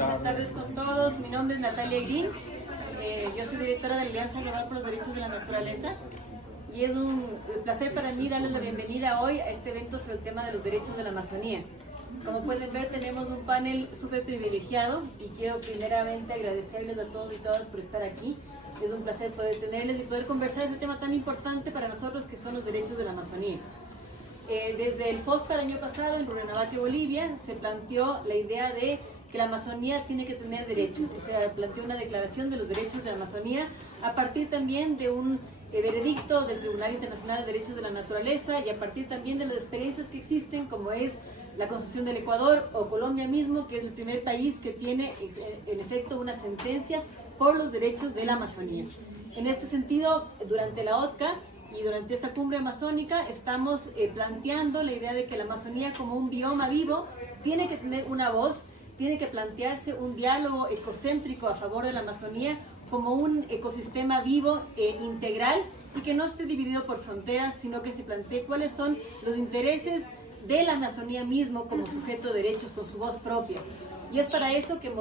Buenas tardes con todos. Mi nombre es Natalia Green. Yo soy directora de la Alianza Global por los Derechos de la Naturaleza y es un placer para mí darles la bienvenida hoy a este evento sobre el tema de los derechos de la Amazonía. Como pueden ver, tenemos un panel súper privilegiado y quiero primeramente agradecerles a todos y todas por estar aquí. Es un placer poder tenerles y poder conversar este tema tan importante para nosotros que son los derechos de la Amazonía. Desde el FOSPA el año pasado en Rurrenabaque, Bolivia, se planteó la idea de que la Amazonía tiene que tener derechos. Se planteó una declaración de los derechos de la Amazonía a partir también de un veredicto del Tribunal Internacional de Derechos de la Naturaleza y a partir también de las experiencias que existen, como es la Constitución del Ecuador o Colombia mismo, que es el primer país que tiene en efecto una sentencia por los derechos de la Amazonía. En este sentido, durante la OTCA y durante esta cumbre amazónica estamos planteando la idea de que la Amazonía como un bioma vivo tiene que tener una voz, tiene que plantearse un diálogo ecocéntrico a favor de la Amazonía como un ecosistema vivo integral y que no esté dividido por fronteras, sino que se plantee cuáles son los intereses de la Amazonía mismo como sujeto de derechos con su voz propia. Y es para eso que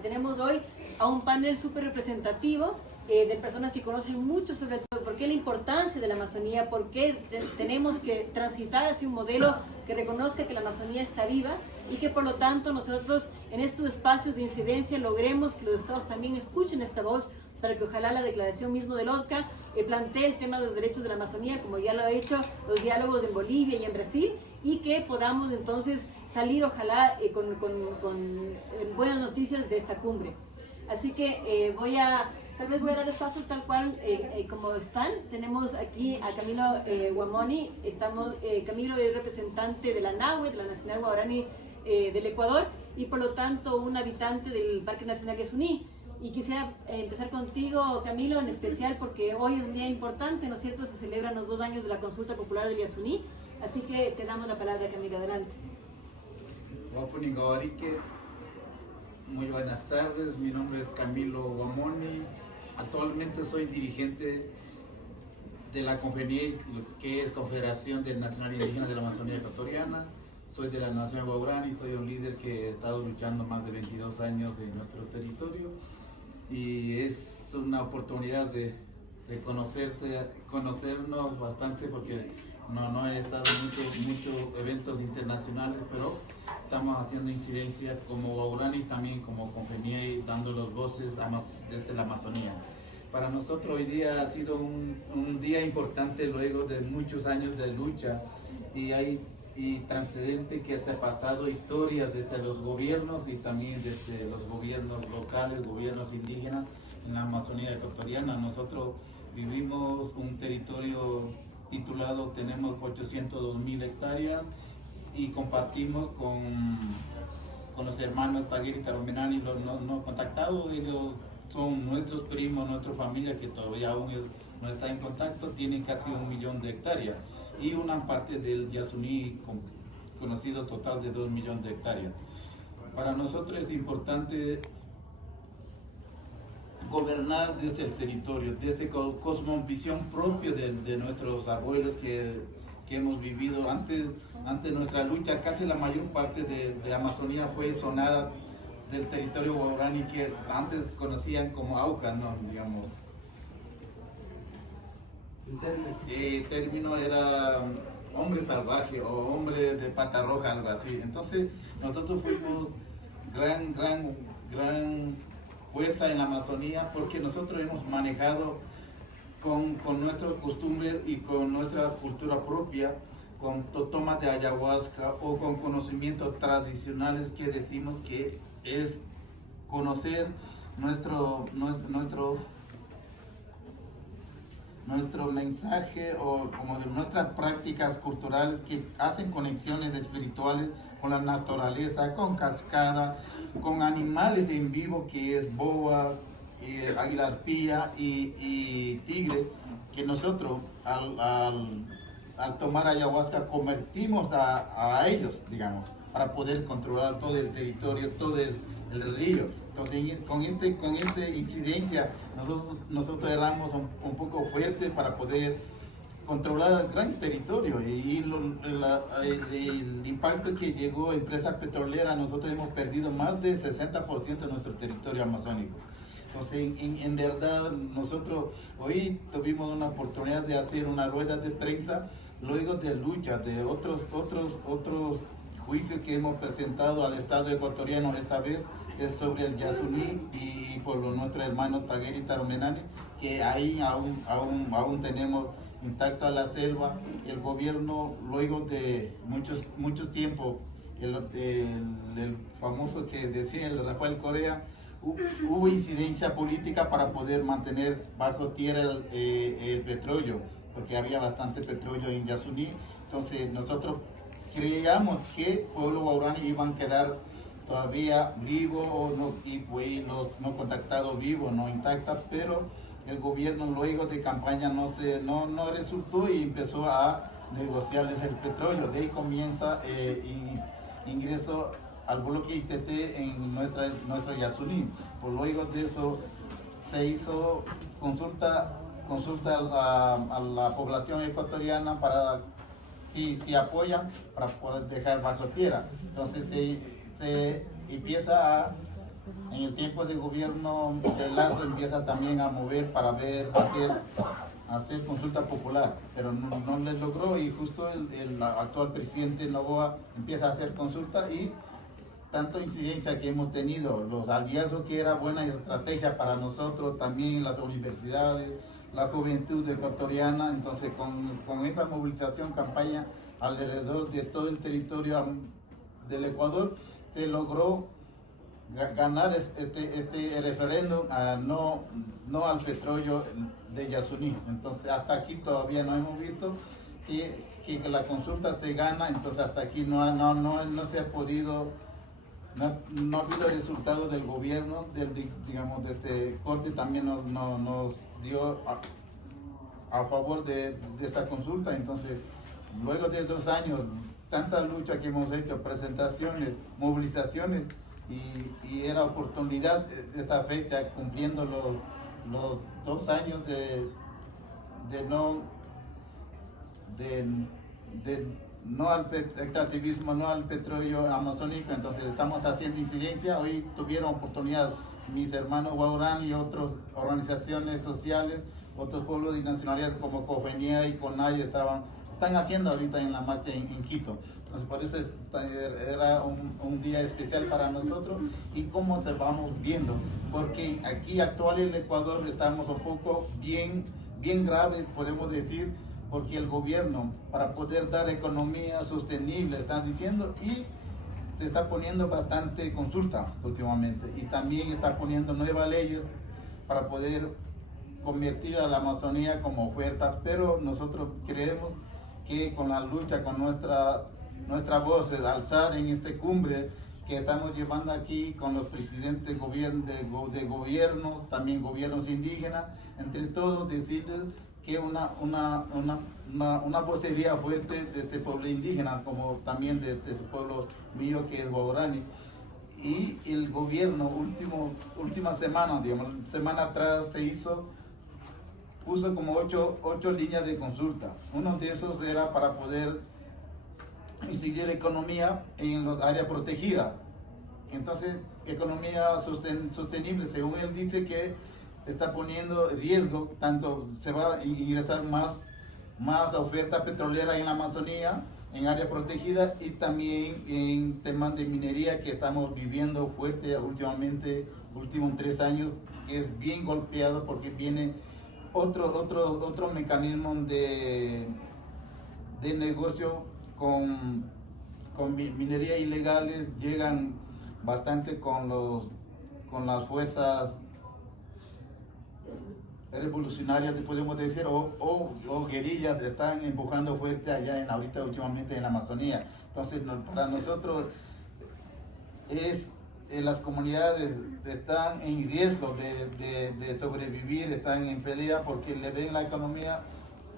tenemos hoy a un panel súper representativo de personas que conocen mucho sobre todo por qué la importancia de la Amazonía, por qué tenemos que transitar hacia un modelo que reconozca que la Amazonía está viva y que por lo tanto nosotros en estos espacios de incidencia logremos que los estados también escuchen esta voz para que ojalá la declaración mismo del OTCA plantee el tema de los derechos de la Amazonía, como ya lo ha hecho los diálogos en Bolivia y en Brasil, y que podamos entonces salir ojalá con buenas noticias de esta cumbre. Así que tal vez voy a dar espacio tal cual como están. Tenemos aquí a Camilo Guamoni. Camilo es representante de la NAHUE, de la Nacional Guaraní del Ecuador, y por lo tanto un habitante del Parque Nacional Yasuní. Y quisiera empezar contigo, Camilo, en especial porque hoy es un día importante, ¿no es cierto? Se celebran los 2 años de la consulta popular del Yasuní. Así que te damos la palabra, Camilo. Adelante. Muy buenas tardes, mi nombre es Camilo Guamoni. Actualmente soy dirigente de la CONFENIEC, que es Confederación de Nacional Indígenas de la Amazonía Ecuatoriana. Soy de la Nación Guaraní, soy un líder que he estado luchando más de 22 años en nuestro territorio y es una oportunidad de conocernos bastante porque no he estado en muchos eventos internacionales, pero estamos haciendo incidencia como Guaraní y también como CONFENIEC, dando las voces desde la Amazonía. Para nosotros hoy día ha sido un día importante luego de muchos años de lucha y transcendente que ha pasado historia desde los gobiernos y también desde los gobiernos locales, gobiernos indígenas en la Amazonía ecuatoriana. Nosotros vivimos un territorio titulado, tenemos 802.000 hectáreas y compartimos con los hermanos Taguir y Taromenani, los no contactados. Ellos son nuestros primos, nuestra familia que todavía aún no está en contacto, tienen casi 1 millón de hectáreas y una parte del Yasuní conocido total de 2 millones de hectáreas. Para nosotros es importante gobernar desde el territorio, desde cosmovisión propia de nuestros abuelos que hemos vivido antes nuestra lucha. Casi la mayor parte de Amazonía fue zonada del territorio guaraní que antes conocían como Auca, ¿no? Digamos. El término era hombre salvaje o hombre de pata roja, algo así. Entonces nosotros fuimos gran fuerza en la Amazonía porque nosotros hemos manejado con nuestras costumbres y con nuestra cultura propia, con tomas de ayahuasca o con conocimientos tradicionales que decimos que es conocer nuestro mensaje o como de nuestras prácticas culturales que hacen conexiones espirituales con la naturaleza, con cascada, con animales en vivo que es boa, águila arpía y tigre, que nosotros al tomar ayahuasca convertimos a ellos, digamos, para poder controlar todo el territorio, todo el río. Entonces, con esta incidencia, nosotros éramos un poco fuertes para poder controlar gran territorio el impacto que llegó empresas petroleras, nosotros hemos perdido más del 60% de nuestro territorio amazónico. Entonces, en verdad, nosotros hoy tuvimos una oportunidad de hacer una rueda de prensa luego de lucha de otros juicios que hemos presentado al Estado ecuatoriano. Esta vez es sobre el Yasuní y por nuestro hermano Tagueri y Taromenani, que ahí aún tenemos intacta la selva. El gobierno, luego de mucho tiempo, el famoso que decía el Rafael Correa, hubo incidencia política para poder mantener bajo tierra el petróleo, porque había bastante petróleo en Yasuní. Entonces nosotros creíamos que el pueblo guaraní iban a quedar todavía vivos y pues los no contactados vivos, no intactas, pero el gobierno luego de campaña no resultó y empezó a negociarles el petróleo. De ahí comienza ingreso al bloque ITT en nuestro Yasuní. Por luego de eso se hizo consulta a la población ecuatoriana para si apoyan para poder dejar bajo tierra. Entonces se empieza en el tiempo de gobierno de Lazo empieza también a mover para hacer consulta popular, pero no les logró, y justo el actual presidente Noboa empieza a hacer consulta y tanto incidencia que hemos tenido, los hallazgos que era buena estrategia para nosotros, también las universidades, la juventud ecuatoriana. Entonces con esa movilización, campaña alrededor de todo el territorio del Ecuador, se logró ganar este referéndum no al petróleo de Yasuní. Entonces hasta aquí todavía no hemos visto que la consulta se gana. Entonces hasta aquí no se ha podido, no ha habido resultados del gobierno, digamos, de este corte también nos dio a favor de esta consulta. Entonces luego de 2 años, tanta lucha que hemos hecho, presentaciones, movilizaciones, y era oportunidad de esta fecha, cumpliendo los 2 años de no al extractivismo, no al petróleo amazónico. Entonces estamos haciendo incidencia. Hoy tuvieron oportunidad mis hermanos guaraní y otras organizaciones sociales, otros pueblos y nacionalidades como Cofenia y CONAI están haciendo ahorita en la marcha en Quito. Entonces, por eso era un día especial para nosotros. Y cómo se vamos viendo, porque aquí actual en el Ecuador estamos un poco bien grave, podemos decir, porque el gobierno, para poder dar economía sostenible, está diciendo, y se está poniendo bastante consulta últimamente, y también está poniendo nuevas leyes para poder convertir a la Amazonía como oferta. Pero nosotros creemos que con la lucha, con nuestra voz, alzar en esta cumbre que estamos llevando aquí con los presidentes de gobiernos, también gobiernos indígenas, entre todos decirles que una vocería fuerte de este pueblo indígena, como también de este pueblo mío que es guaraní. Y el gobierno, última semana, digamos, semana atrás, puso como 8 líneas de consulta. Uno de esos era para poder incidir economía en las áreas protegidas. Entonces, economía sostenible, según él dice que está poniendo riesgo, tanto se va a ingresar más oferta petrolera en la Amazonía, en área protegida, y también en temas de minería que estamos viviendo fuerte últimamente, últimos 3 años, que es bien golpeado porque viene otro mecanismo de negocio con minería ilegales. Llegan bastante con las fuerzas revolucionarias, podemos decir, o guerrillas, están empujando fuerte allá ahorita últimamente en la Amazonía. Entonces para nosotros las comunidades están en riesgo de sobrevivir, están en pelea porque le ven la economía,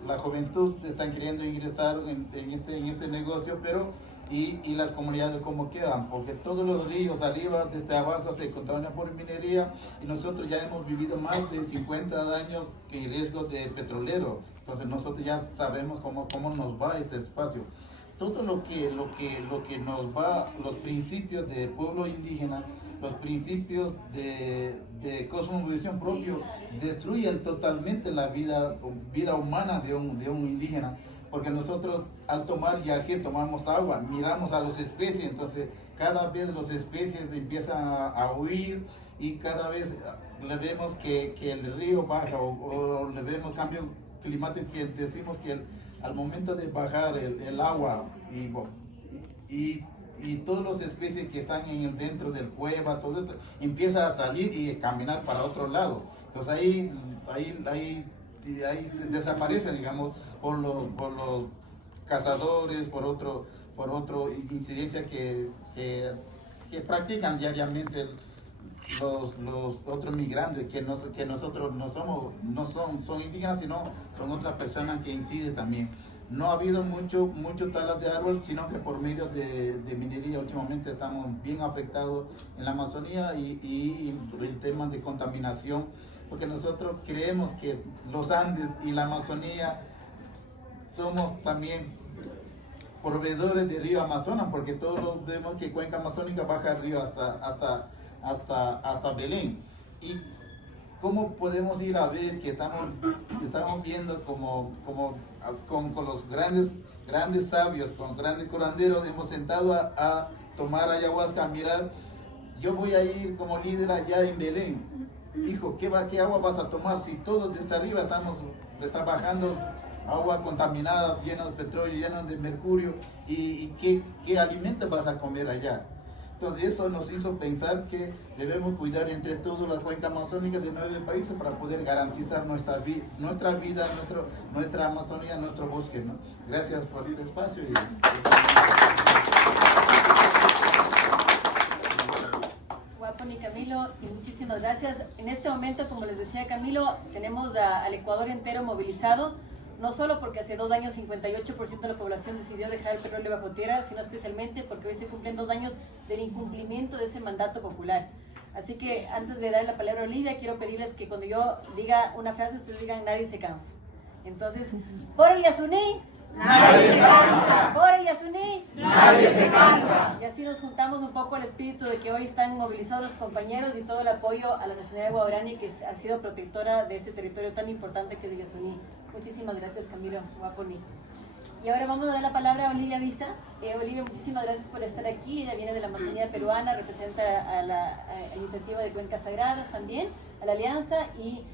la juventud están queriendo ingresar en este negocio, pero y las comunidades como quedan, porque todos los ríos arriba, desde abajo, se contaminan por minería y nosotros ya hemos vivido más de 50 años en riesgo de petrolero. Entonces nosotros ya sabemos cómo nos va este espacio. Todo lo que nos va, los principios de pueblo indígena, los principios de cosmovisión propio, destruyen totalmente la vida humana de un indígena. Porque nosotros al tomar yagé tomamos agua, miramos a las especies, entonces cada vez las especies empiezan a huir y cada vez le vemos que el río baja o le vemos cambio climático, que decimos que al momento de bajar el agua y todas las especies que están dentro del cueva, todo esto, empieza a salir y caminar para otro lado. Entonces ahí se desaparecen, digamos, por los cazadores, por otro incidencia que practican diariamente los otros migrantes, que nosotros no son indígenas, sino son otras personas que inciden también. No ha habido mucho talas de árbol, sino que por medio de minería últimamente estamos bien afectados en la Amazonía y el tema de contaminación, porque nosotros creemos que los Andes y la Amazonía somos también proveedores del río Amazonas, porque todos vemos que Cuenca Amazónica baja el río hasta Belén. Y cómo podemos ir a ver que estamos viendo con los grandes sabios, con grandes curanderos, hemos sentado a tomar ayahuasca, a mirar. Yo voy a ir como líder allá en Belén. Hijo, ¿qué agua vas a tomar si todo desde arriba está bajando agua contaminada, llena de petróleo, llena de mercurio? ¿Y qué alimentos vas a comer allá? Entonces eso nos hizo pensar que debemos cuidar entre todos las cuencas amazónicas de 9 países para poder garantizar nuestra vida, nuestra Amazonía, nuestro bosque, ¿no? Gracias por este espacio. Guaponi, Camilo, y muchísimas gracias. En este momento, como les decía Camilo, tenemos al Ecuador entero movilizado, no solo porque hace 2 años 58% de la población decidió dejar el petróleo bajo tierra, sino especialmente porque hoy se cumplen 2 años del incumplimiento de ese mandato popular. Así que antes de dar la palabra a Olivia, quiero pedirles que cuando yo diga una frase, ustedes digan nadie se cansa. Entonces, por el Yasuní, nadie se cansa. Por el Yasuní, nadie se cansa. Y así nos juntamos un poco al espíritu de que hoy están movilizados los compañeros y todo el apoyo a la Nacionalidad de Guaorani, que ha sido protectora de ese territorio tan importante que es el Yasuní. Muchísimas gracias, Camilo, Guaponi. Y ahora vamos a dar la palabra a Olivia Visa. Olivia, muchísimas gracias por estar aquí. Ella viene de la Amazonía peruana, representa a la iniciativa de Cuencas Sagradas también, a la Alianza, y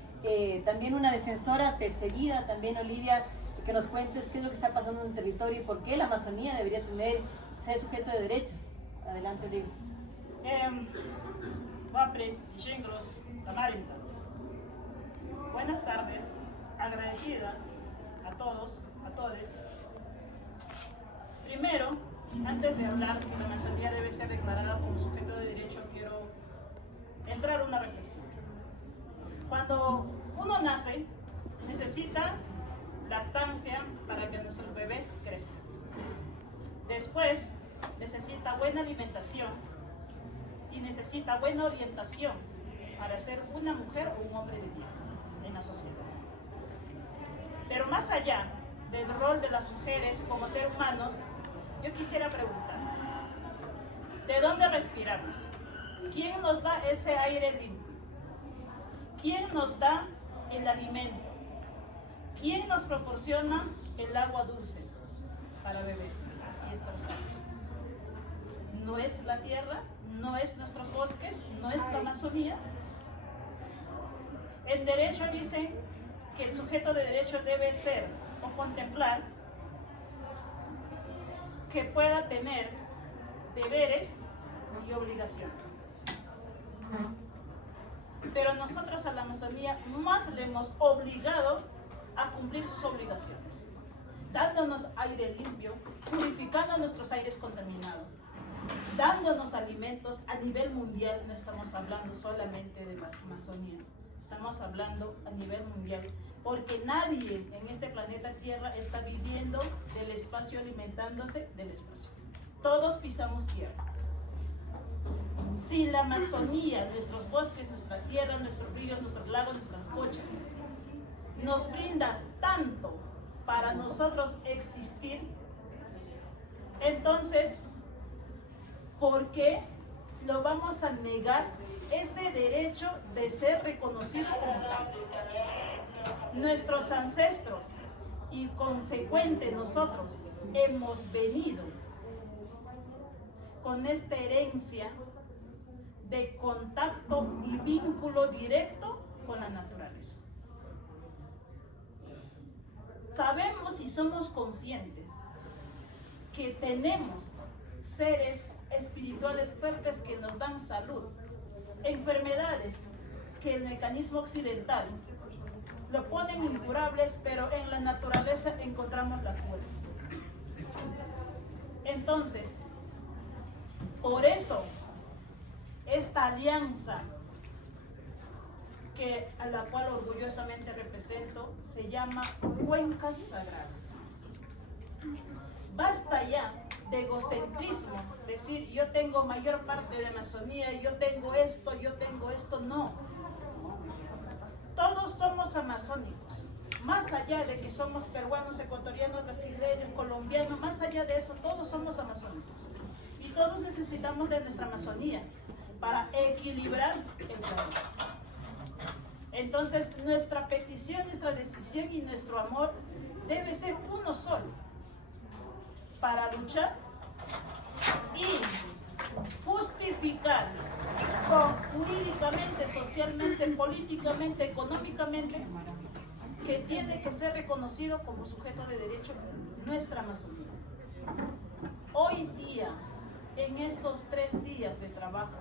también una defensora perseguida también, Olivia, que nos cuentes qué es lo que está pasando en el territorio y por qué la Amazonía debería ser sujeto de derechos. Adelante, Olivia. Buenas tardes, agradecida a todos, a todes. Primero, antes de hablar que la Amazonía debe ser declarada como sujeto de derecho, quiero entrar a una reflexión. Cuando uno nace, necesita lactancia para que nuestro bebé crezca. Después, necesita buena alimentación y necesita buena orientación para ser una mujer o un hombre de bien en la sociedad. Pero más allá del rol de las mujeres como seres humanos, yo quisiera preguntar, ¿de dónde respiramos? ¿Quién nos da ese aire limpio? ¿Quién nos da el alimento? ¿Quién nos proporciona el agua dulce para beber y estar sanos? ¿No es la tierra? ¿No es nuestros bosques? ¿No es la Amazonía? En derecho dicen que el sujeto de derecho debe ser o contemplar que pueda tener deberes y obligaciones. Pero nosotros a la Amazonía más le hemos obligado a cumplir sus obligaciones, dándonos aire limpio, purificando nuestros aires contaminados, dándonos alimentos a nivel mundial. No estamos hablando solamente de la Amazonía, estamos hablando a nivel mundial, porque nadie en este planeta Tierra está viviendo del espacio, alimentándose del espacio. todos pisamos tierra. Si la Amazonía, nuestros bosques, nuestra tierra, nuestros ríos, nuestros lagos, nuestras cochas, nos brinda tanto para nosotros existir, entonces, ¿por qué lo vamos a negar ese derecho de ser reconocido como tal? Nuestros ancestros y consecuente nosotros hemos venido con esta herencia de contacto y vínculo directo con la naturaleza. Sabemos y somos conscientes que tenemos seres espirituales fuertes que nos dan salud, enfermedades que el mecanismo occidental lo ponen incurables, pero en la naturaleza encontramos la cura. Entonces, por eso, esta alianza a la cual orgullosamente represento se llama Cuencas Sagradas. Basta ya de egocentrismo, decir yo tengo mayor parte de Amazonía, yo tengo esto, no. Todos somos amazónicos, más allá de que somos peruanos, ecuatorianos, brasileños, colombianos, más allá de eso, todos somos amazónicos. Y todos necesitamos de nuestra Amazonía para equilibrar el planeta. Entonces, nuestra petición, nuestra decisión y nuestro amor debe ser uno solo para luchar y justificar jurídicamente, socialmente, políticamente, económicamente, que tiene que ser reconocido como sujeto de derecho nuestra Amazonía. Hoy día, en estos 3 días de trabajo,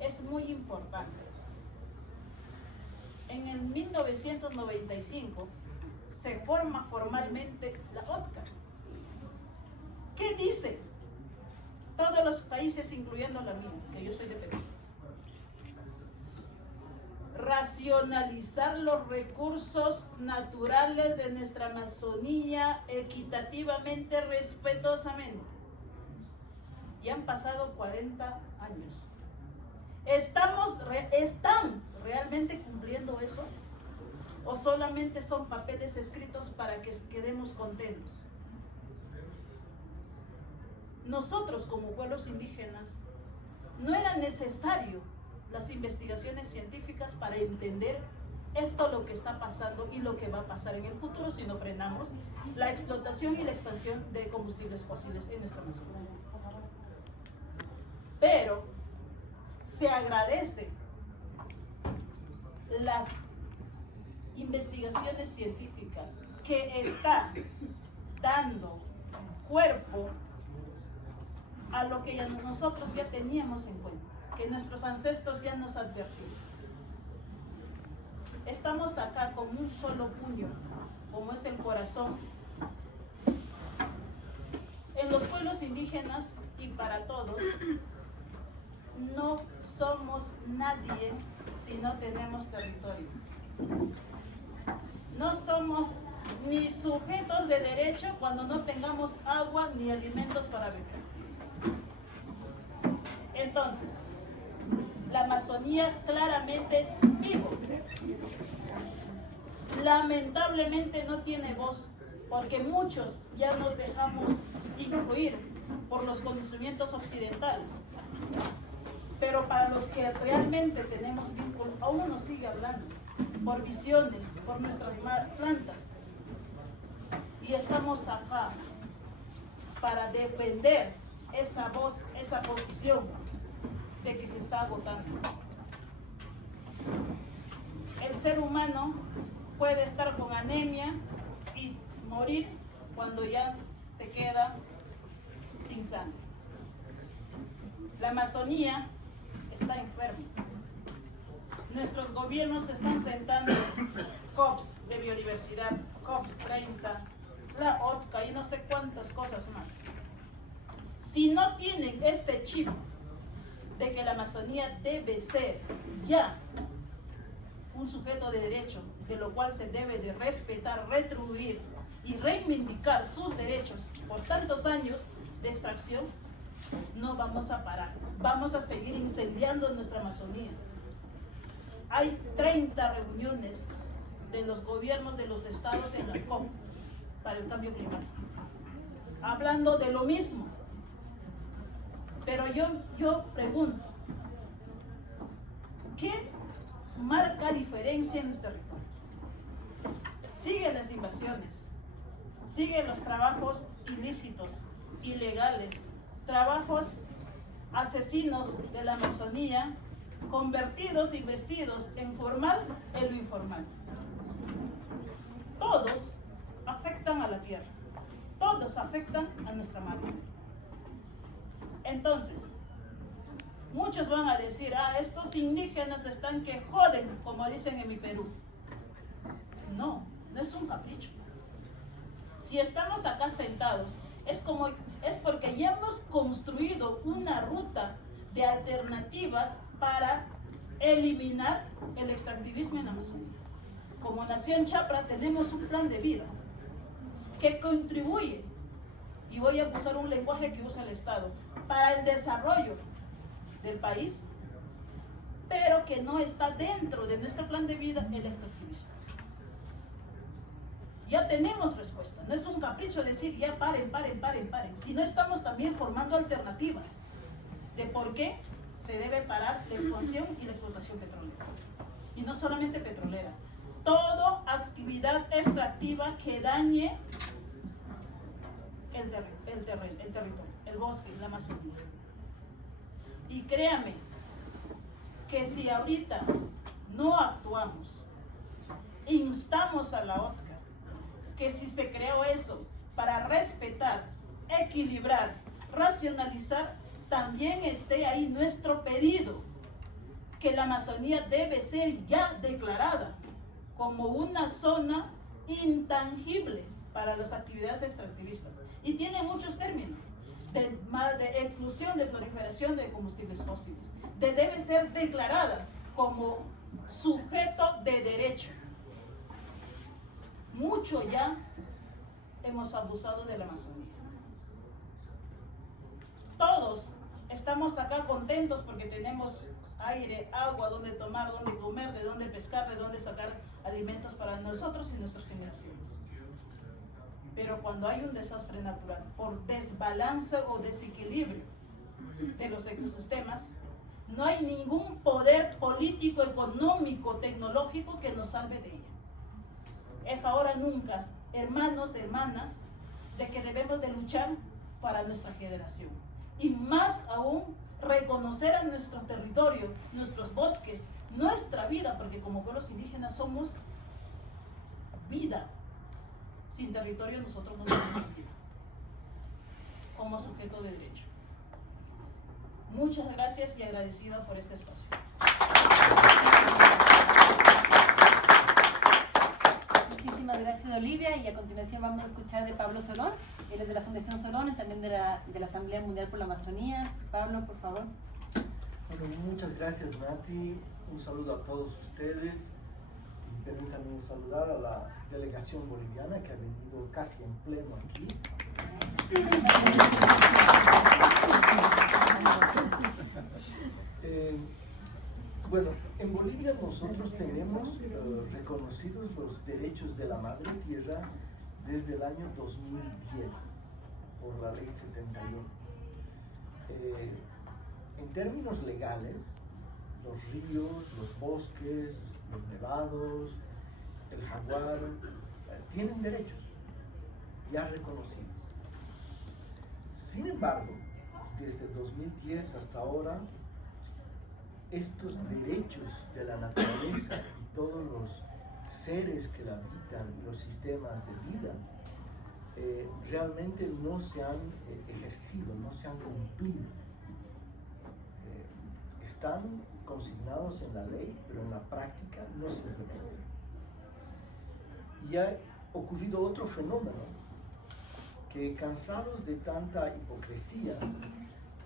es muy importante. En el 1995 se forma formalmente la OTCA. ¿Qué dice? Todos los países, incluyendo la mía, que yo soy de Perú. Racionalizar los recursos naturales de nuestra Amazonía equitativamente, respetuosamente. Ya han pasado 40 años. ¿Están realmente cumpliendo eso? ¿O solamente son papeles escritos para que quedemos contentos? Nosotros como pueblos indígenas no era necesario las investigaciones científicas para entender esto lo que está pasando y lo que va a pasar en el futuro si no frenamos la explotación y la expansión de combustibles fósiles en nuestra Amazonía. Pero se agradece las investigaciones científicas que están dando cuerpo a lo que nosotros ya teníamos en cuenta, que nuestros ancestros ya nos advirtieron. Estamos acá con un solo puño, como es el corazón. En los pueblos indígenas y para todos, no somos nadie si no tenemos territorio. No somos ni sujetos de derecho cuando no tengamos agua ni alimentos para beber. Entonces, la Amazonía claramente es vivo. Lamentablemente no tiene voz, porque muchos ya nos dejamos influir por los conocimientos occidentales. Pero para los que realmente tenemos vínculo, aún nos sigue hablando, por visiones, por nuestras plantas. Y estamos acá para defender esa voz, esa posición de que se está agotando. El ser humano puede estar con anemia y morir cuando ya se queda sin sangre. La Amazonía está enferma. Nuestros gobiernos están sentando COPs de biodiversidad, COPs 30, la OTCA y no sé cuántas cosas más. Si no tienen este chip de que la Amazonía debe ser ya un sujeto de derecho, de lo cual se debe de respetar, retribuir y reivindicar sus derechos por tantos años, de extracción, no vamos a parar. Vamos a seguir incendiando nuestra Amazonía. Hay 30 reuniones de los gobiernos de los estados en la COP para el cambio climático, hablando de lo mismo. Pero yo pregunto, ¿qué marca diferencia en nuestro territorio? Siguen las invasiones, siguen los trabajos ilícitos, ilegales, trabajos asesinos de la Amazonía, convertidos y vestidos en formal en lo informal. Todos afectan a la tierra, todos afectan a nuestra madre. Entonces, muchos van a decir, estos indígenas están que joden, como dicen en mi Perú. No, no es un capricho. Si estamos acá sentados, es porque ya hemos construido una ruta de alternativas para eliminar el extractivismo en Amazonía. Como Nación Chapra tenemos un plan de vida que contribuye, y voy a usar un lenguaje que usa el Estado, para el desarrollo del país, pero que no está dentro de nuestro plan de vida el extractivismo. Ya tenemos respuesta, no es un capricho decir ya paren, sino estamos también formando alternativas de por qué se debe parar la expansión y la explotación petrolera. Y no solamente petrolera, toda actividad extractiva que dañe el territorio, el bosque, la Amazonía. Y créame que si ahorita no actuamos, instamos a la OTCA, que si se creó eso para respetar, equilibrar, racionalizar, también esté ahí nuestro pedido, que la Amazonía debe ser ya declarada como una zona intangible para las actividades extractivistas. Y tiene muchos términos, de exclusión, de proliferación de combustibles fósiles, debe ser declarada como sujeto de derecho. Mucho ya hemos abusado de la Amazonía. Todos estamos acá contentos porque tenemos aire, agua, donde tomar, donde comer, de dónde pescar, de dónde sacar alimentos para nosotros y nuestras generaciones. Pero cuando hay un desastre natural por desbalance o desequilibrio de los ecosistemas, no hay ningún poder político, económico, tecnológico que nos salve de ella. Es ahora nunca, hermanos, hermanas, de que debemos de luchar para nuestra generación. Y más aún, reconocer a nuestro territorio, nuestros bosques, nuestra vida, porque como pueblos indígenas somos vida. Sin territorio nosotros no tenemos vida como sujeto de derecho. Muchas gracias y agradecida por este espacio. Muchísimas gracias, Olivia, y a continuación vamos a escuchar de Pablo Solón. Él es de la Fundación Solón y también de la Asamblea Mundial por la Amazonía. Pablo, por favor. Bueno, muchas gracias, Nati. Un saludo a todos ustedes. Y permítanme saludar a la delegación boliviana que ha venido casi en pleno aquí. Bueno, en Bolivia nosotros tenemos reconocidos los derechos de la madre tierra desde el año 2010 por la ley 71. En términos legales, los ríos, los bosques, los nevados, el jaguar, tienen derechos ya reconocidos. Sin embargo, desde 2010 hasta ahora, estos derechos de la naturaleza y todos los seres que la habitan, los sistemas de vida, realmente no se han ejercido, no se han cumplido. Están consignados en la ley, pero en la práctica no se implementan. Y ha ocurrido otro fenómeno, que cansados de tanta hipocresía,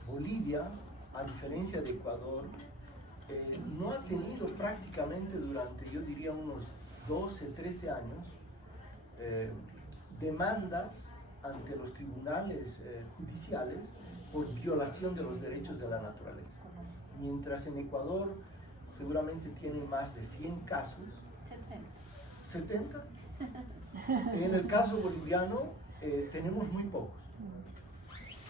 Bolivia, a diferencia de Ecuador, no ha tenido prácticamente durante, yo diría, unos 12, 13 años, demandas ante los tribunales judiciales por violación de los derechos de la naturaleza. Mientras en Ecuador seguramente tienen más de 100 casos. 70. En el caso boliviano tenemos muy pocos.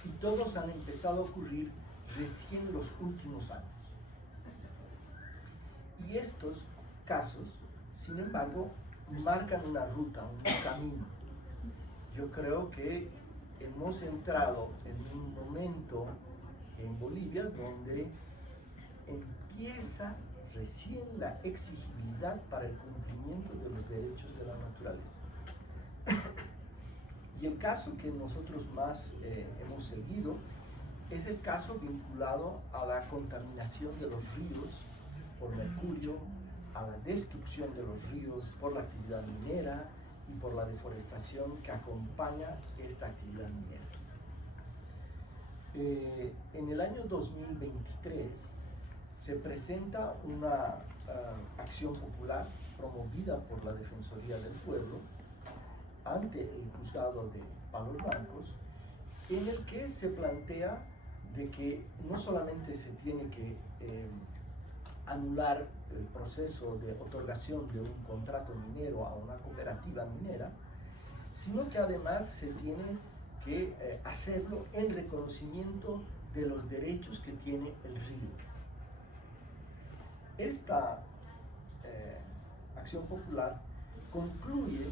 Y todos han empezado a ocurrir recién los últimos años. Y estos casos, sin embargo, marcan una ruta, un camino. Yo creo que hemos entrado en un momento en Bolivia donde empieza recién la exigibilidad para el cumplimiento de los derechos de la naturaleza. Y el caso que nosotros más hemos seguido es el caso vinculado a la contaminación de los ríos por mercurio, a la destrucción de los ríos por la actividad minera y por la deforestación que acompaña esta actividad minera. En el año 2023 se presenta una acción popular promovida por la Defensoría del Pueblo ante el juzgado de Palos Blancos, en el que se plantea de que no solamente se tiene que anular el proceso de otorgación de un contrato minero a una cooperativa minera, sino que además se tiene que hacerlo en reconocimiento de los derechos que tiene el río. Esta acción popular concluye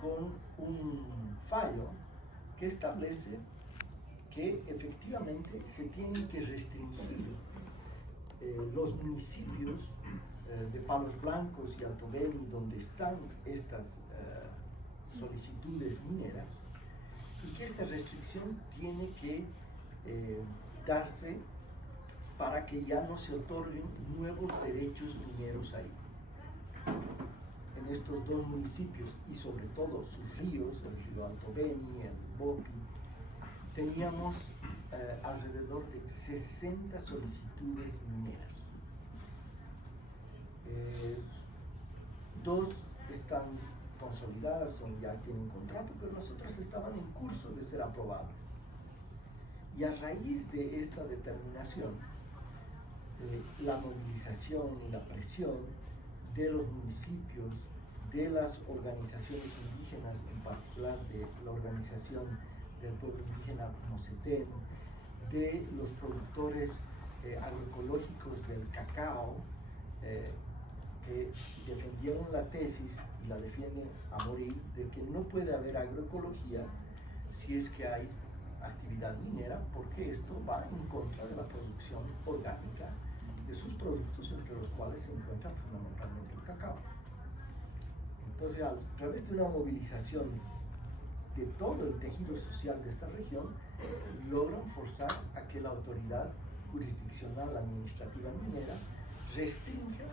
con un fallo que establece que efectivamente se tienen que restringir los municipios de Palos Blancos y Alto Beni, donde están estas solicitudes mineras, y que esta restricción tiene que darse para que ya no se otorguen nuevos derechos mineros ahí. En estos dos municipios y sobre todo sus ríos, el río Alto Beni, el Bopi, teníamos alrededor de 60 solicitudes mineras. Dos están consolidadas, ya tienen contrato, pero las otras estaban en curso de ser aprobadas. Y a raíz de esta determinación, la movilización y la presión de los municipios, de las organizaciones indígenas, en particular de la organización del pueblo indígena Mocetén, de los productores agroecológicos del cacao, que defendieron la tesis y la defienden a morir, de que no puede haber agroecología si es que hay actividad minera, porque esto va en contra de la producción orgánica de sus productos, entre los cuales se encuentra fundamentalmente el cacao. Entonces, a través de una movilización de todo el tejido social de esta región, logran forzar a que la autoridad jurisdiccional administrativa minera restrinja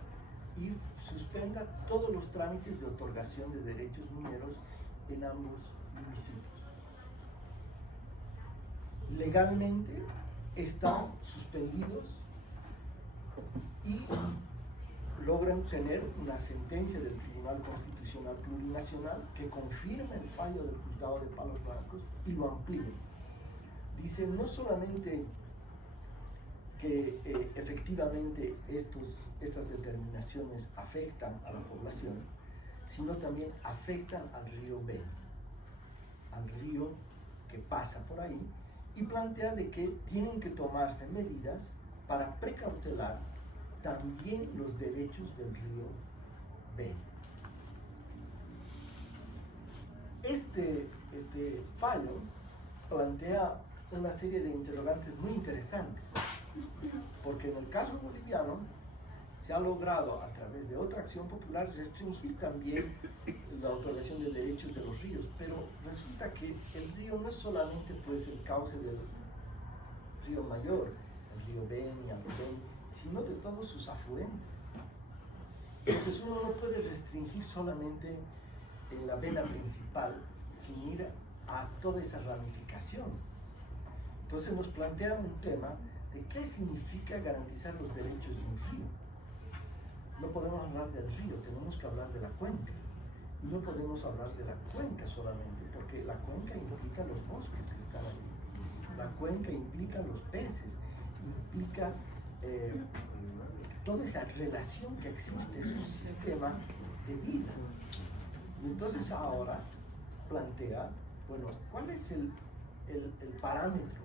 y suspenda todos los trámites de otorgación de derechos mineros en ambos municipios. Legalmente están suspendidos y logran tener una sentencia del Tribunal Constitucional Plurinacional que confirma el fallo del juzgado de Palos Blancos y lo amplía. Dice no solamente que efectivamente estas determinaciones afectan a la población, sino también afectan al río Beni, al río que pasa por ahí, y plantea de que tienen que tomarse medidas para precautelar también los derechos del río Beni. Este fallo plantea una serie de interrogantes muy interesantes, porque en el caso boliviano se ha logrado a través de otra acción popular restringir también la otorgación de derechos de los ríos, pero resulta que el río no es solamente pues el cauce del río Mayor, el río Beni, Alto Beni, sino de todos sus afluentes. Entonces uno no puede restringir solamente en la vena principal sin ir a toda esa ramificación. Entonces nos plantea un tema de qué significa garantizar los derechos de un río. No podemos hablar del río, tenemos que hablar de la cuenca. no podemos hablar de la cuenca solamente, porque la cuenca implica los bosques que están ahí. La cuenca implica los peces, implica toda esa relación que existe, es un sistema de vida. Y entonces ahora plantea, bueno, ¿cuál es el parámetro?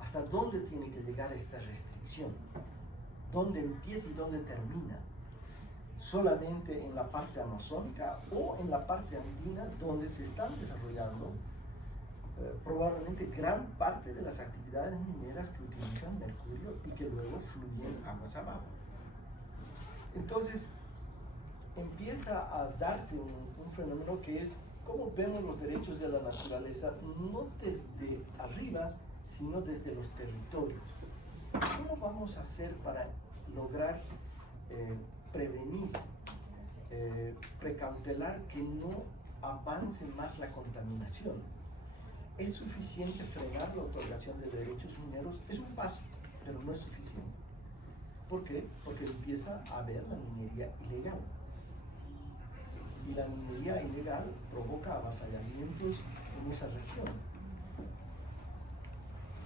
¿Hasta dónde tiene que llegar esta restricción? ¿Dónde empieza y dónde termina? ¿Solamente en la parte amazónica o en la parte andina, donde se están desarrollando probablemente gran parte de las actividades mineras que utilizan mercurio y que luego fluyen aguas abajo? Entonces empieza a darse un fenómeno que es cómo vemos los derechos de la naturaleza, no desde arriba, sino desde los territorios. ¿Cómo vamos a hacer para lograr prevenir, precautelar que no avance más la contaminación? ¿Es suficiente frenar la otorgación de derechos mineros? Es un paso, pero no es suficiente. ¿Por qué? Porque empieza a haber la minería ilegal. Y la minería ilegal provoca avasallamientos en esa región.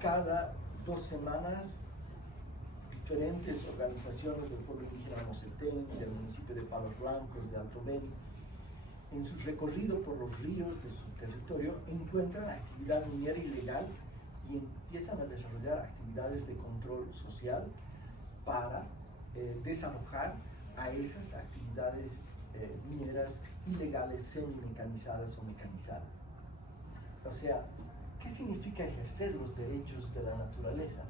Cada 2 semanas, diferentes organizaciones del pueblo indígena Mosetén y del municipio de Palos Blancos, de Alto Beni, en su recorrido por los ríos de su territorio, encuentran actividad minera ilegal y empiezan a desarrollar actividades de control social para desalojar a esas actividades mineras ilegales, semi-mecanizadas o mecanizadas. O sea, ¿qué significa ejercer los derechos de la naturaleza?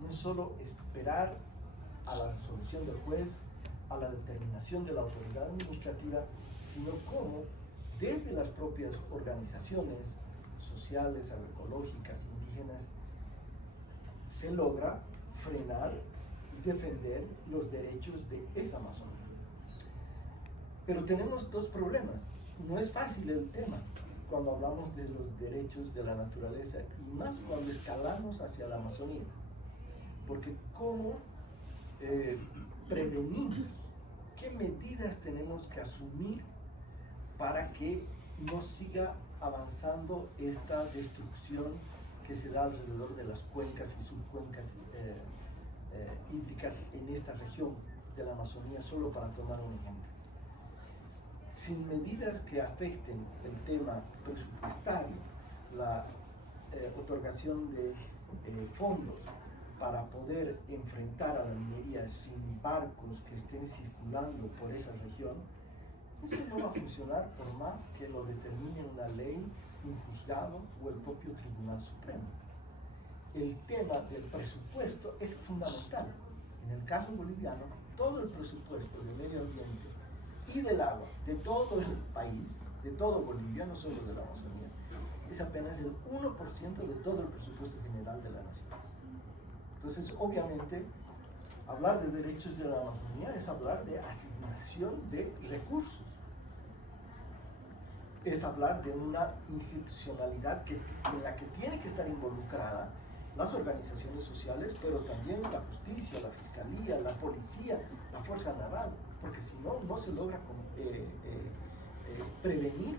No es solo esperar a la resolución del juez, a la determinación de la autoridad administrativa, sino cómo desde las propias organizaciones sociales, agroecológicas, indígenas, se logra frenar y defender los derechos de esa Amazonía. Pero tenemos 2 problemas. No es fácil el tema cuando hablamos de los derechos de la naturaleza, y más cuando escalamos hacia la Amazonía. Porque ¿cómo prevenimos? ¿Qué medidas tenemos que asumir para que no siga avanzando esta destrucción que se da alrededor de las cuencas y subcuencas hídricas en esta región de la Amazonía, solo para tomar un ejemplo? Sin medidas que afecten el tema presupuestario, la otorgación de fondos para poder enfrentar a la minería sin barcos que estén circulando por esa región, eso no va a funcionar por más que lo determine una ley, un juzgado o el propio Tribunal Supremo. El tema del presupuesto es fundamental. En el caso boliviano, todo el presupuesto de medio ambiente y del agua de todo el país, de todo Bolivia, no solo de la Amazonía, es apenas el 1% de todo el presupuesto general de la nación. Entonces, obviamente, hablar de derechos de la Amazonía es hablar de asignación de recursos. Es hablar de una institucionalidad en la que tiene que estar involucrada las organizaciones sociales, pero también la justicia, la fiscalía, la policía, la fuerza naval, porque si no, no se logra prevenir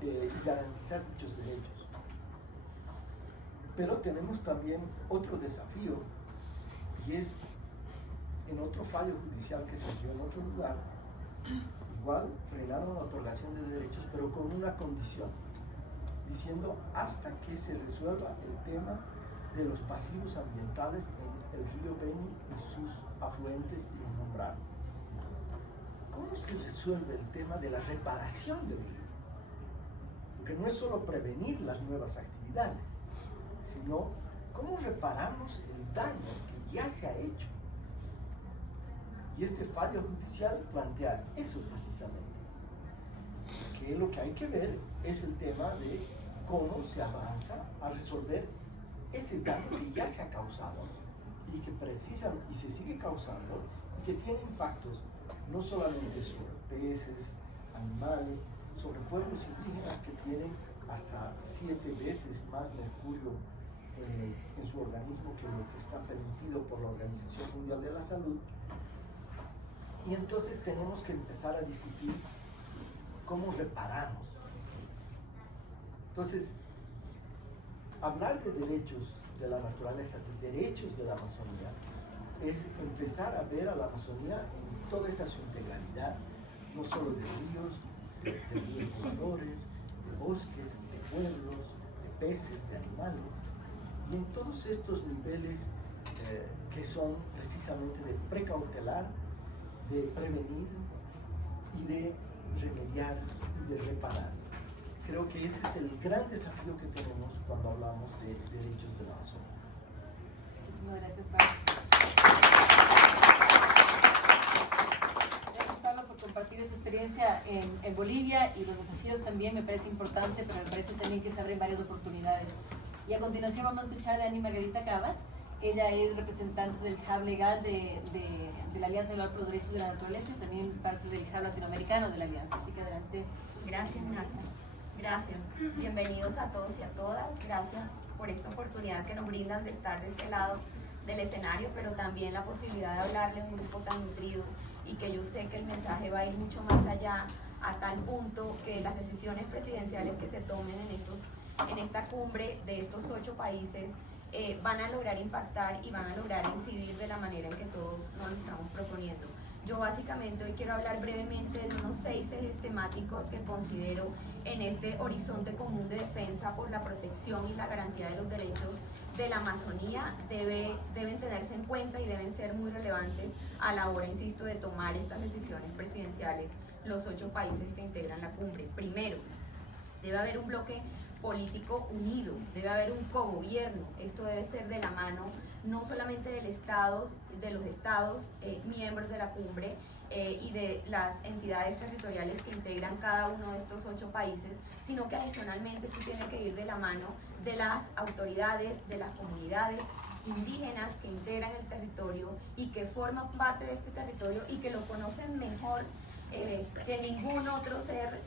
y garantizar dichos derechos. Pero tenemos también otro desafío, y es en otro fallo judicial que se dio en otro lugar. Igual frenaron la otorgación de derechos, pero con una condición, diciendo hasta que se resuelva el tema de los pasivos ambientales en el río Beni y sus afluentes innombrables. ¿Cómo se resuelve el tema de la reparación del río? Porque no es solo prevenir las nuevas actividades, sino cómo reparamos el daño que ya se ha hecho. Y este fallo judicial plantea eso precisamente. Que lo que hay que ver es el tema de cómo se avanza a resolver ese daño que ya se ha causado y que precisa y se sigue causando y que tiene impactos no solamente sobre peces, animales, sobre pueblos indígenas que tienen hasta 7 veces más mercurio en su organismo que lo que está permitido por la Organización Mundial de la Salud. Y entonces tenemos que empezar a discutir cómo reparamos. Entonces, hablar de derechos de la naturaleza, de derechos de la Amazonía, es empezar a ver a la Amazonía en toda esta su integralidad, no solo de ríos, de ríos voladores, de bosques, de pueblos, de peces, de animales, y en todos estos niveles que son precisamente de precautelar, de prevenir y de remediar y de reparar. Creo que ese es el gran desafío que tenemos cuando hablamos de derechos de la Amazonía. Muchísimas gracias, Pablo. Gracias, Pablo, por compartir esta experiencia en Bolivia y los desafíos también me parece importante, pero me parece también que se abren varias oportunidades. Y a continuación vamos a escuchar a Ani Margarita Cabas. Ella es representante del Hub Legal de la Alianza Global por los Derechos de la Naturaleza y también parte del Hub Latinoamericano de la Alianza. Así que adelante. Gracias, Nata. Gracias. Bienvenidos a todos y a todas. Gracias por esta oportunidad que nos brindan de estar de este lado del escenario, pero también la posibilidad de hablarle a un grupo tan nutrido y que yo sé que el mensaje va a ir mucho más allá, a tal punto que las decisiones presidenciales que se tomen en esta cumbre de estos 8 países van a lograr impactar y van a lograr incidir de la manera en que todos nos estamos proponiendo. Yo básicamente hoy quiero hablar brevemente de unos 6 ejes temáticos que considero en este horizonte común de defensa por la protección y la garantía de los derechos de la Amazonía deben tenerse en cuenta y deben ser muy relevantes a la hora, insisto, de tomar estas decisiones presidenciales los 8 países que integran la cumbre. Primero, debe haber un bloque político unido, debe haber un cogobierno. Esto debe ser de la mano no solamente de los estados miembros de la cumbre y de las entidades territoriales que integran cada uno de estos 8 países, sino que adicionalmente esto tiene que ir de la mano de las autoridades, de las comunidades indígenas que integran el territorio y que forman parte de este territorio y que lo conocen mejor que ningún otro ser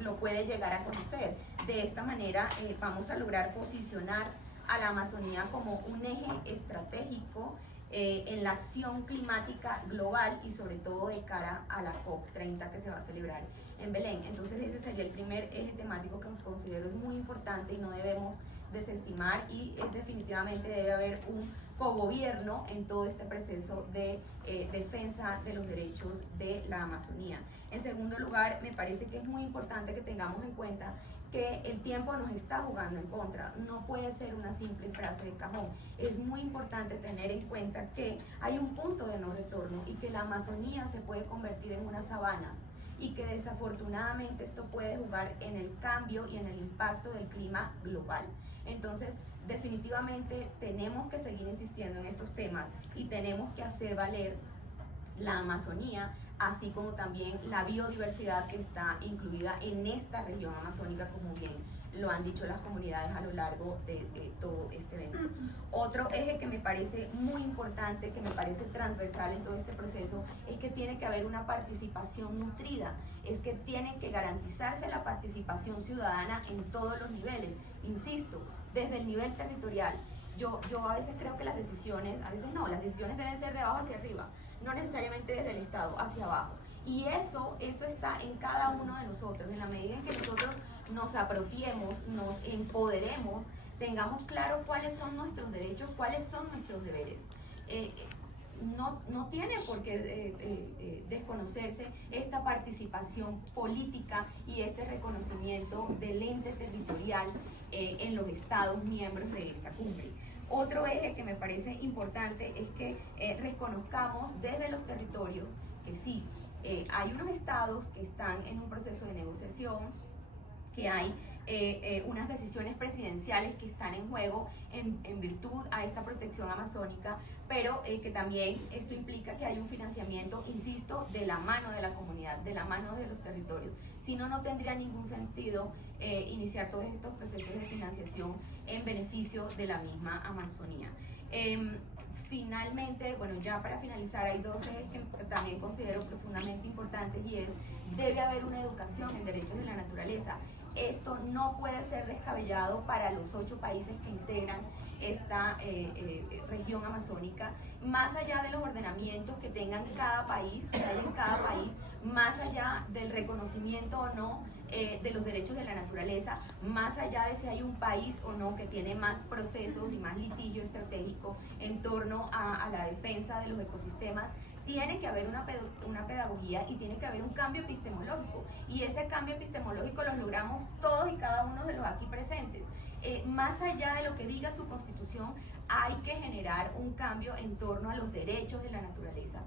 lo puede llegar a conocer. De esta manera vamos a lograr posicionar a la Amazonía como un eje estratégico en la acción climática global y sobre todo de cara a la COP30 que se va a celebrar en Belén. Entonces ese sería el primer eje temático que considero es muy importante y no debemos desestimar, y definitivamente debe haber un cogobierno en todo este proceso de defensa de los derechos de la Amazonía. En segundo lugar, me parece que es muy importante que tengamos en cuenta que el tiempo nos está jugando en contra, no puede ser una simple frase de cajón. Es muy importante tener en cuenta que hay un punto de no retorno y que la Amazonía se puede convertir en una sabana y que desafortunadamente esto puede jugar en el cambio y en el impacto del clima global. Entonces, definitivamente tenemos que seguir insistiendo en estos temas y tenemos que hacer valer la Amazonía, así como también la biodiversidad que está incluida en esta región amazónica, como bien lo han dicho las comunidades a lo largo de todo este evento. Otro eje que me parece muy importante, que me parece transversal en todo este proceso, es que tiene que haber una participación nutrida, es que tiene que garantizarse la participación ciudadana en todos los niveles, insisto, desde el nivel territorial. Yo a veces creo que las decisiones, a veces no, las decisiones deben ser de abajo hacia arriba, no necesariamente desde el Estado hacia abajo. Y eso está en cada uno de nosotros, en la medida en que nosotros nos apropiemos, nos empoderemos, tengamos claro cuáles son nuestros derechos, cuáles son nuestros deberes. No tiene por qué desconocerse esta participación política y este reconocimiento del ente territorial en los estados miembros de esta cumbre. Otro eje que me parece importante es que reconozcamos desde los territorios que sí, hay unos estados que están en un proceso de negociación, que hay unas decisiones presidenciales que están en juego en virtud a esta protección amazónica, pero que también esto implica que hay un financiamiento, insisto, de la mano de la comunidad, de la mano de los territorios. Si no, no tendría ningún sentido iniciar todos estos procesos de financiación en beneficio de la misma Amazonía. Finalmente, bueno, ya para finalizar, hay 2 ejes que también considero profundamente importantes, y es, debe haber una educación en derechos de la naturaleza. Esto no puede ser descabellado para los 8 países que integran esta región amazónica, más allá de los ordenamientos que tengan cada país, que hay en cada país, más allá del reconocimiento o no de los derechos de la naturaleza, más allá de si hay un país o no que tiene más procesos y más litigio estratégico en torno a la defensa de los ecosistemas, tiene que haber una pedagogía y tiene que haber un cambio epistemológico. Y ese cambio epistemológico lo logramos todos y cada uno de los aquí presentes. Más allá de lo que diga su constitución, hay que generar un cambio en torno a los derechos de la naturaleza.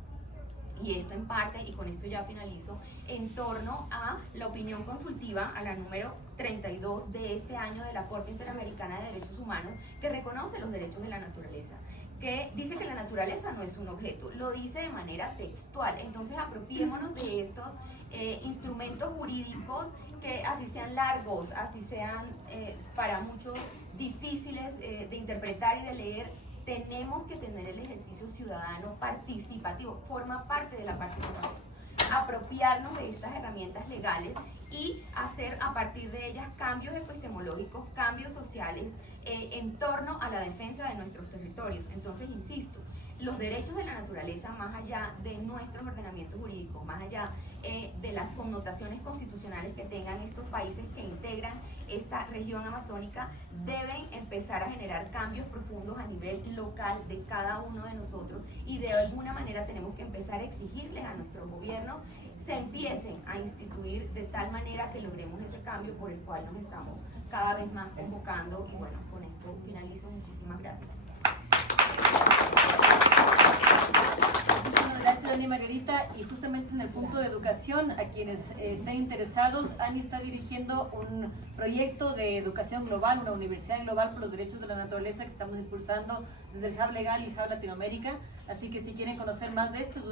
Y esto en parte, y con esto ya finalizo, en torno a la opinión consultiva, a la número 32 de este año de la Corte Interamericana de Derechos Humanos, que reconoce los derechos de la naturaleza, que dice que la naturaleza no es un objeto, lo dice de manera textual. Entonces apropiémonos de estos instrumentos jurídicos que así sean largos, así sean para muchos difíciles de interpretar y de leer. Tenemos que tener el ejercicio ciudadano participativo, forma parte de la participación. Apropiarnos de estas herramientas legales y hacer a partir de ellas cambios epistemológicos, cambios sociales en torno a la defensa de nuestros territorios. Entonces, insisto, los derechos de la naturaleza, más allá de nuestros ordenamientos jurídicos, más allá de las connotaciones constitucionales que tengan estos países que integran esta región amazónica, deben empezar a generar cambios profundos a nivel local de cada uno de nosotros, y de alguna manera tenemos que empezar a exigirles a nuestros gobiernos se empiecen a instituir de tal manera que logremos ese cambio por el cual nos estamos cada vez más convocando. Y bueno, con esto finalizo. Muchísimas gracias. Muchas gracias, Dani Margarita. Y justamente en el punto de educación, a quienes estén interesados, Ani está dirigiendo un proyecto de educación global, una universidad global por los derechos de la naturaleza que estamos impulsando desde el Hub Legal y el Hub Latinoamérica. Así que si quieren conocer más de esto, es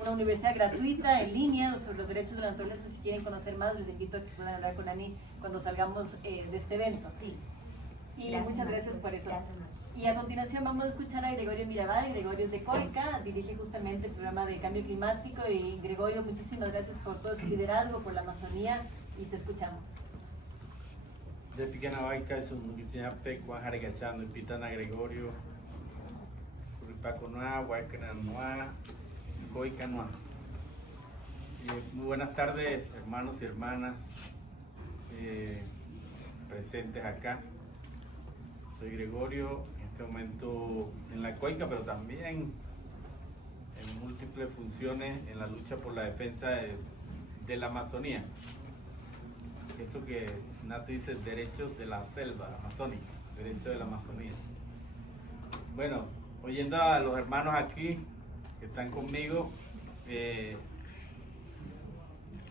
una universidad gratuita en línea sobre los derechos de la naturaleza. Si quieren conocer más, les invito a que puedan hablar con Ani cuando salgamos de este evento. Sí. Y Gracias, muchas Marta. gracias por eso. Gracias, Marta. Y a continuación vamos a escuchar a Gregorio Mirabal. Gregorio es de COICA, dirige justamente el programa de cambio climático. Y Gregorio, muchísimas gracias por todo su liderazgo, por la Amazonía, y te escuchamos. De pequena Baica, es un guisinha pecua, jarigachando, invitan a Gregorio, Puripaco Noa, Huaycana Noa, Coica Noa. Muy buenas tardes, hermanos y hermanas presentes acá. Soy Gregorio, en este momento en la COICA, pero también en múltiples funciones en la lucha por la defensa de la Amazonía. Eso que Nati dice, derechos de la selva amazónica, derechos de la Amazonía. Bueno, oyendo a los hermanos aquí que están conmigo,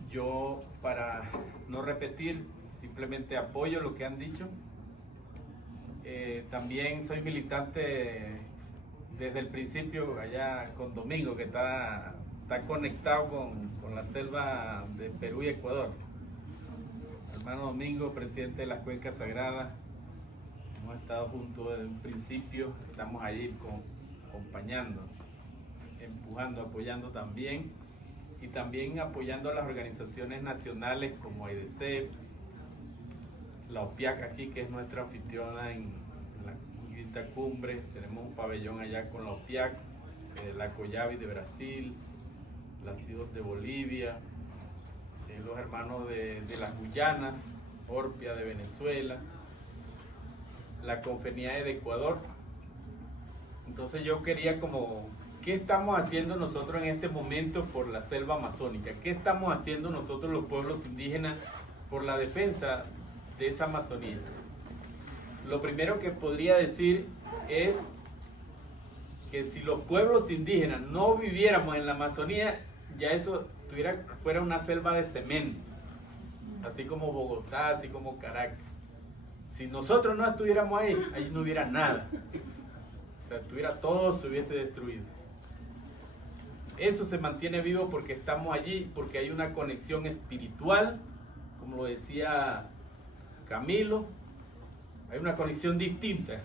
yo, para no repetir, simplemente apoyo lo que han dicho. También soy militante desde el principio allá con Domingo, que está conectado con la selva de Perú y Ecuador. Hermano Domingo, presidente de las Cuencas Sagradas, hemos estado juntos desde un principio, estamos allí acompañando, empujando, apoyando también, y también apoyando a las organizaciones nacionales como AIDESEP, la OPIAC aquí, que es nuestra anfitriona en la quinta cumbre. Tenemos un pabellón allá con la OPIAC, la COYAVI de Brasil, la CIDOS de Bolivia, los hermanos de las Guyanas, Orpia de Venezuela, la CONFENIAE de Ecuador. Entonces yo quería ¿qué estamos haciendo nosotros en este momento por la selva amazónica? ¿Qué estamos haciendo nosotros los pueblos indígenas por la defensa de esa Amazonía? Lo primero que podría decir es que si los pueblos indígenas no viviéramos en la Amazonía, ya eso fuera una selva de cemento, así como Bogotá, así como Caracas. Si nosotros no estuviéramos ahí no hubiera nada. O sea, todo se hubiese destruido. Eso se mantiene vivo porque estamos allí, porque hay una conexión espiritual, como lo decía Camilo, hay una conexión distinta.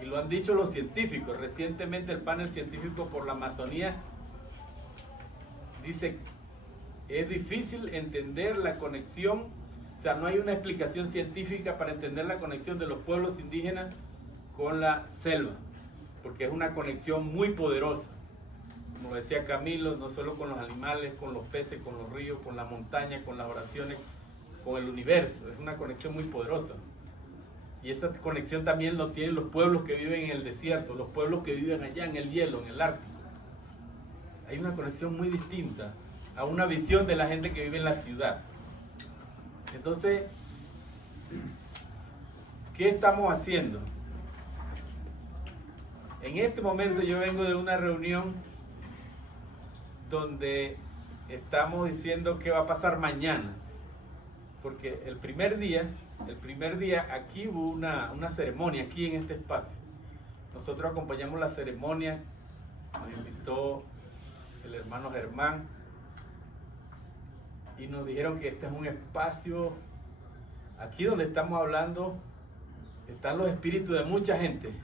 Y lo han dicho los científicos. Recientemente el panel científico por la Amazonía dice, es difícil entender la conexión, o sea, no hay una explicación científica para entender la conexión de los pueblos indígenas con la selva, porque es una conexión muy poderosa. como decía Camilo, no solo con los animales, con los peces, con los ríos, con la montaña, con las oraciones, con el universo. Es una conexión muy poderosa. Y esa conexión también lo tienen los pueblos que viven en el desierto, los pueblos que viven allá en el hielo, en el Ártico. Hay una conexión muy distinta a una visión de la gente que vive en la ciudad. Entonces, ¿qué estamos haciendo? En este momento yo vengo de una reunión donde estamos diciendo qué va a pasar mañana. Porque el primer día aquí hubo una ceremonia, aquí en este espacio. Nosotros acompañamos la ceremonia, nos invitó el hermano Germán y nos dijeron que este es un espacio, aquí donde estamos hablando, están los espíritus de mucha gente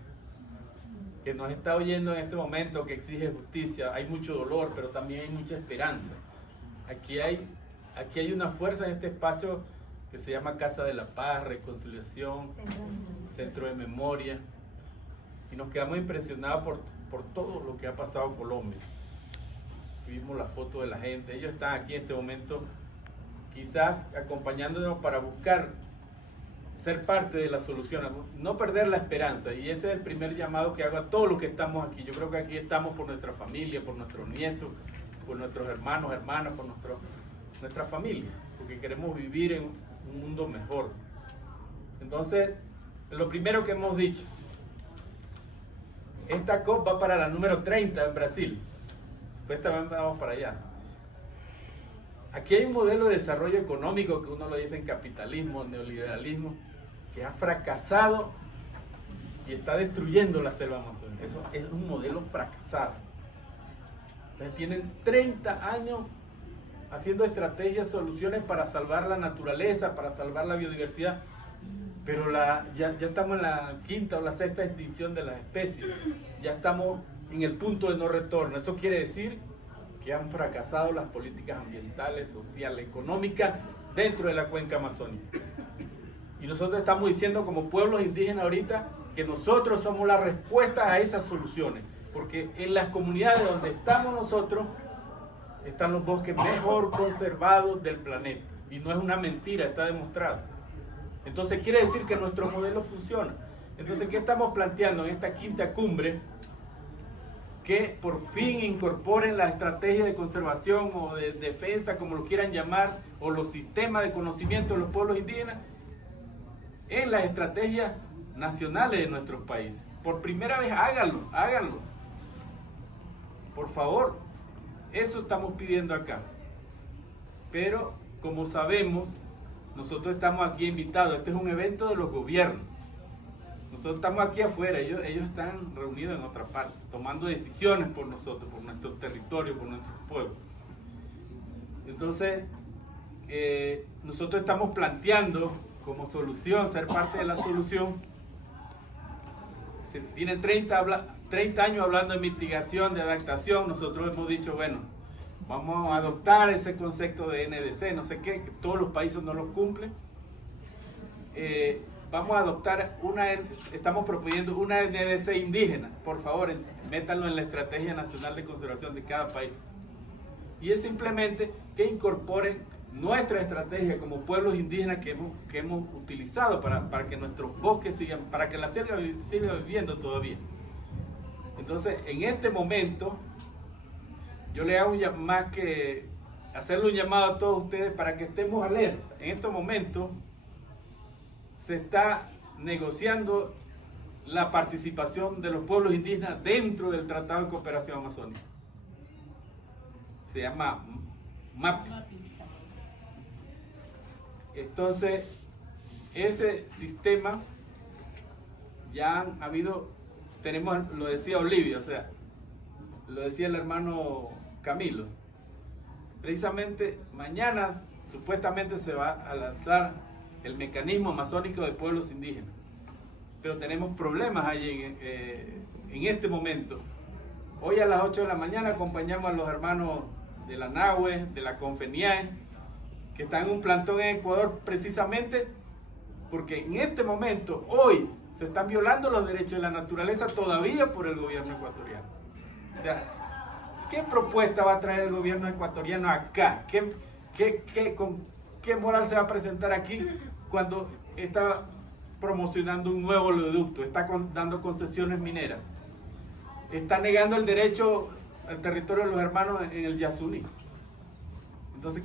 que nos está oyendo en este momento, que exige justicia. Hay mucho dolor, pero también hay mucha esperanza. Aquí hay una fuerza en este espacio que se llama Casa de la Paz, Reconciliación, Centro de Memoria, y nos quedamos impresionados por todo lo que ha pasado en Colombia. Vimos la foto de la gente, ellos están aquí en este momento, quizás acompañándonos para buscar ser parte de la solución, no perder la esperanza, y ese es el primer llamado que hago a todos los que estamos aquí. Yo creo que aquí estamos por nuestra familia, por nuestros nietos, por nuestros hermanos, hermanas, por nuestra familia, porque queremos vivir en un mundo mejor. Entonces, lo primero que hemos dicho, esta COP va para la número 30 en Brasil, supuestamente vamos para allá. Aquí hay un modelo de desarrollo económico que uno lo dice en capitalismo, neoliberalismo, que ha fracasado y está destruyendo la selva amazónica. Eso es un modelo fracasado. Entonces tienen 30 años haciendo estrategias, soluciones para salvar la naturaleza, para salvar la biodiversidad, pero ya estamos en la quinta o la sexta extinción de las especies. Ya estamos en el punto de no retorno. Eso quiere decir que han fracasado las políticas ambientales, sociales, económicas dentro de la cuenca amazónica. Y nosotros estamos diciendo como pueblos indígenas ahorita que nosotros somos la respuesta a esas soluciones, porque en las comunidades donde estamos nosotros están los bosques mejor conservados del planeta. Y no es una mentira, está demostrado. Entonces quiere decir que nuestro modelo funciona. Entonces, ¿qué estamos planteando en esta quinta cumbre? Que por fin incorporen la estrategia de conservación o de defensa, como lo quieran llamar, o los sistemas de conocimiento de los pueblos indígenas en las estrategias nacionales de nuestros países. Por primera vez háganlo. Por favor, eso estamos pidiendo acá. Pero, como sabemos, nosotros estamos aquí invitados. Este es un evento de los gobiernos. Nosotros estamos aquí afuera, ellos están reunidos en otra parte, tomando decisiones por nosotros, por nuestro territorio, por nuestros pueblos. Entonces, nosotros estamos planteando como solución, ser parte de la solución. Se tienen 30 años hablando de mitigación, de adaptación. Nosotros hemos dicho, bueno, vamos a adoptar ese concepto de NDC, no sé qué, que todos los países no lo cumplen. Vamos a adoptar estamos proponiendo una NDC indígena. Por favor, métanlo en la Estrategia Nacional de Conservación de cada país. Y es simplemente que incorporen nuestra estrategia como pueblos indígenas que hemos utilizado para que nuestros bosques sigan, para que la selva siga viviendo todavía. Entonces, en este momento, yo le hago más que hacerle un llamado a todos ustedes para que estemos alerta. En este momento se está negociando la participación de los pueblos indígenas dentro del Tratado de Cooperación Amazónica. Se llama MAPI. Entonces, ese sistema ya han habido, tenemos, lo decía Olivia, o sea, lo decía el hermano Camilo. Precisamente mañana supuestamente se va a lanzar el mecanismo amazónico de pueblos indígenas. Pero tenemos problemas allí en este momento. Hoy a las 8 de la mañana acompañamos a los hermanos de la NAHUE, de la CONFENIAE, que están en un plantón en Ecuador precisamente porque en este momento, hoy, se están violando los derechos de la naturaleza todavía por el gobierno ecuatoriano. O sea, ¿Qué propuesta va a traer el gobierno ecuatoriano acá? ¿Con qué moral se va a presentar aquí cuando está promocionando un nuevo oleoducto, está dando concesiones mineras, está negando el derecho al territorio de los hermanos en el Yasuní? Entonces,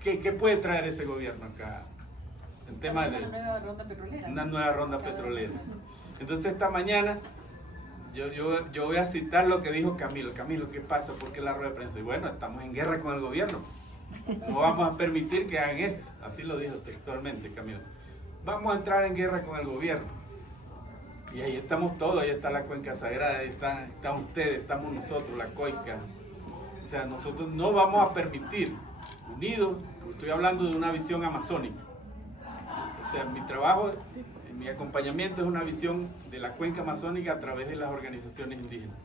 ¿qué puede traer ese gobierno acá? El tema de una nueva ronda petrolera. Una nueva ronda petrolera. Entonces, esta mañana yo voy a citar lo que dijo Camilo. Camilo, ¿qué pasa? ¿Por qué la rueda de prensa? Y bueno, estamos en guerra con el gobierno. No vamos a permitir que hagan eso. Así lo dijo textualmente Camilo. Vamos a entrar en guerra con el gobierno. Y ahí estamos todos, ahí está la Cuenca Sagrada, ahí están ustedes, estamos nosotros, la COICA. O sea, nosotros no vamos a permitir, unidos, estoy hablando de una visión amazónica. O sea, mi trabajo, mi acompañamiento es una visión de la Cuenca Amazónica a través de las organizaciones indígenas.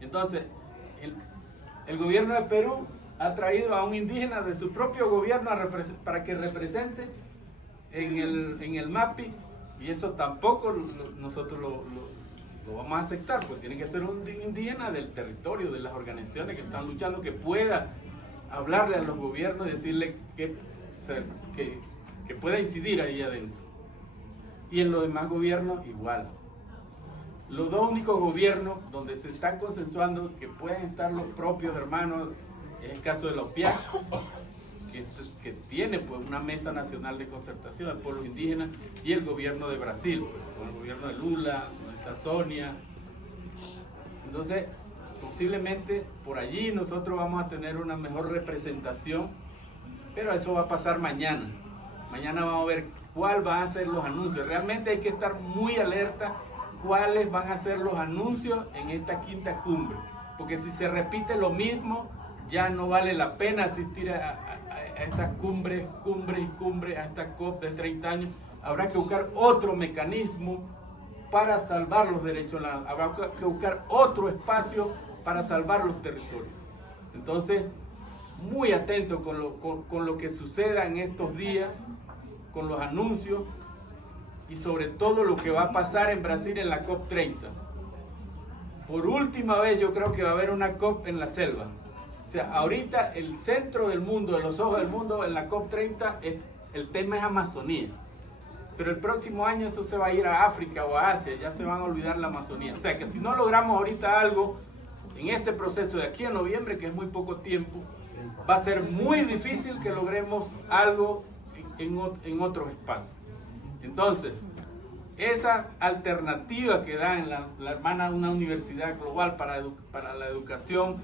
Entonces, el gobierno de Perú ha traído a un indígena de su propio gobierno para que represente en el MAPI, y eso tampoco nosotros lo vamos a aceptar, pues tiene que ser un indígena del territorio, de las organizaciones que están luchando, que pueda hablarle a los gobiernos y decirle que pueda incidir ahí adentro. Y en los demás gobiernos igual. Los dos únicos gobiernos donde se están consensuando que pueden estar los propios hermanos es el caso de la OPIAC, que tiene pues una mesa nacional de concertación al pueblo indígena, y el gobierno de Brasil, pues, con el gobierno de Lula, donde está Sonia. Entonces, posiblemente por allí nosotros vamos a tener una mejor representación, pero eso va a pasar mañana. Mañana vamos a ver cuál van a ser los anuncios. Realmente hay que estar muy alerta cuáles van a ser los anuncios en esta quinta cumbre, porque si se repite lo mismo, ya no vale la pena asistir a estas cumbres, a esta COP de 30 años. Habrá que buscar otro mecanismo para salvar los derechos, habrá que buscar otro espacio para salvar los territorios. Entonces, muy atento con lo que suceda en estos días, con los anuncios, y sobre todo lo que va a pasar en Brasil en la COP 30. Por última vez yo creo que va a haber una COP en la selva. O sea, ahorita el centro del mundo, de los ojos del mundo, en la COP 30, el tema es Amazonía. Pero el próximo año eso se va a ir a África o a Asia, ya se van a olvidar la Amazonía. O sea, que si no logramos ahorita algo en este proceso de aquí a noviembre, que es muy poco tiempo, va a ser muy difícil que logremos algo en otros espacios. Entonces, esa alternativa que da en la hermana una universidad global para la educación,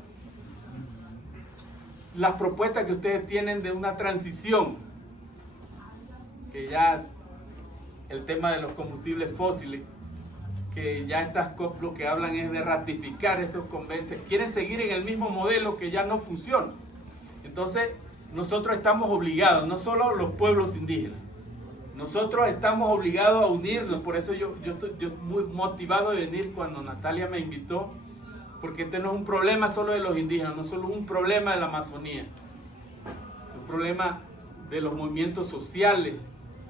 las propuestas que ustedes tienen de una transición, que ya el tema de los combustibles fósiles, que ya estas COP lo que hablan es de ratificar esos convenios, quieren seguir en el mismo modelo que ya no funciona. Entonces, nosotros estamos obligados, no solo los pueblos indígenas, nosotros estamos obligados a unirnos. Por eso yo estoy muy motivado de venir cuando Natalia me invitó, porque este no es un problema solo de los indígenas, no es solo un problema de la Amazonía, es un problema de los movimientos sociales.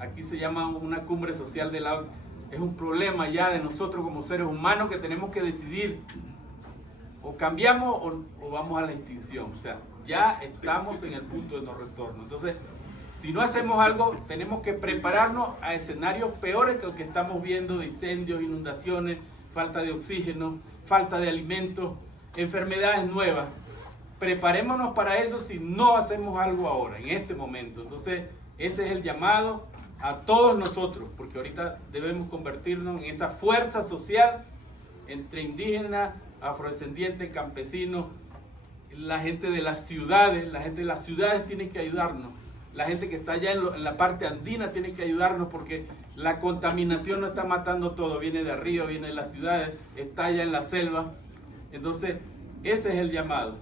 Aquí se llama una cumbre social del agua. Es un problema ya de nosotros como seres humanos que tenemos que decidir, o cambiamos o vamos a la extinción. O sea, ya estamos en el punto de no retorno. Entonces, si no hacemos algo, tenemos que prepararnos a escenarios peores que los que estamos viendo, de incendios, inundaciones, falta de oxígeno, falta de alimentos, enfermedades nuevas. Preparémonos para eso si no hacemos algo ahora, en este momento. Entonces, ese es el llamado a todos nosotros, porque ahorita debemos convertirnos en esa fuerza social entre indígenas, afrodescendientes, campesinos, la gente de las ciudades. La gente de las ciudades tiene que ayudarnos. La gente que está allá en la parte andina tiene que ayudarnos, porque la contaminación no está matando todo. Viene de arriba, viene de las ciudades, está allá en la selva. Entonces, ese es el llamado.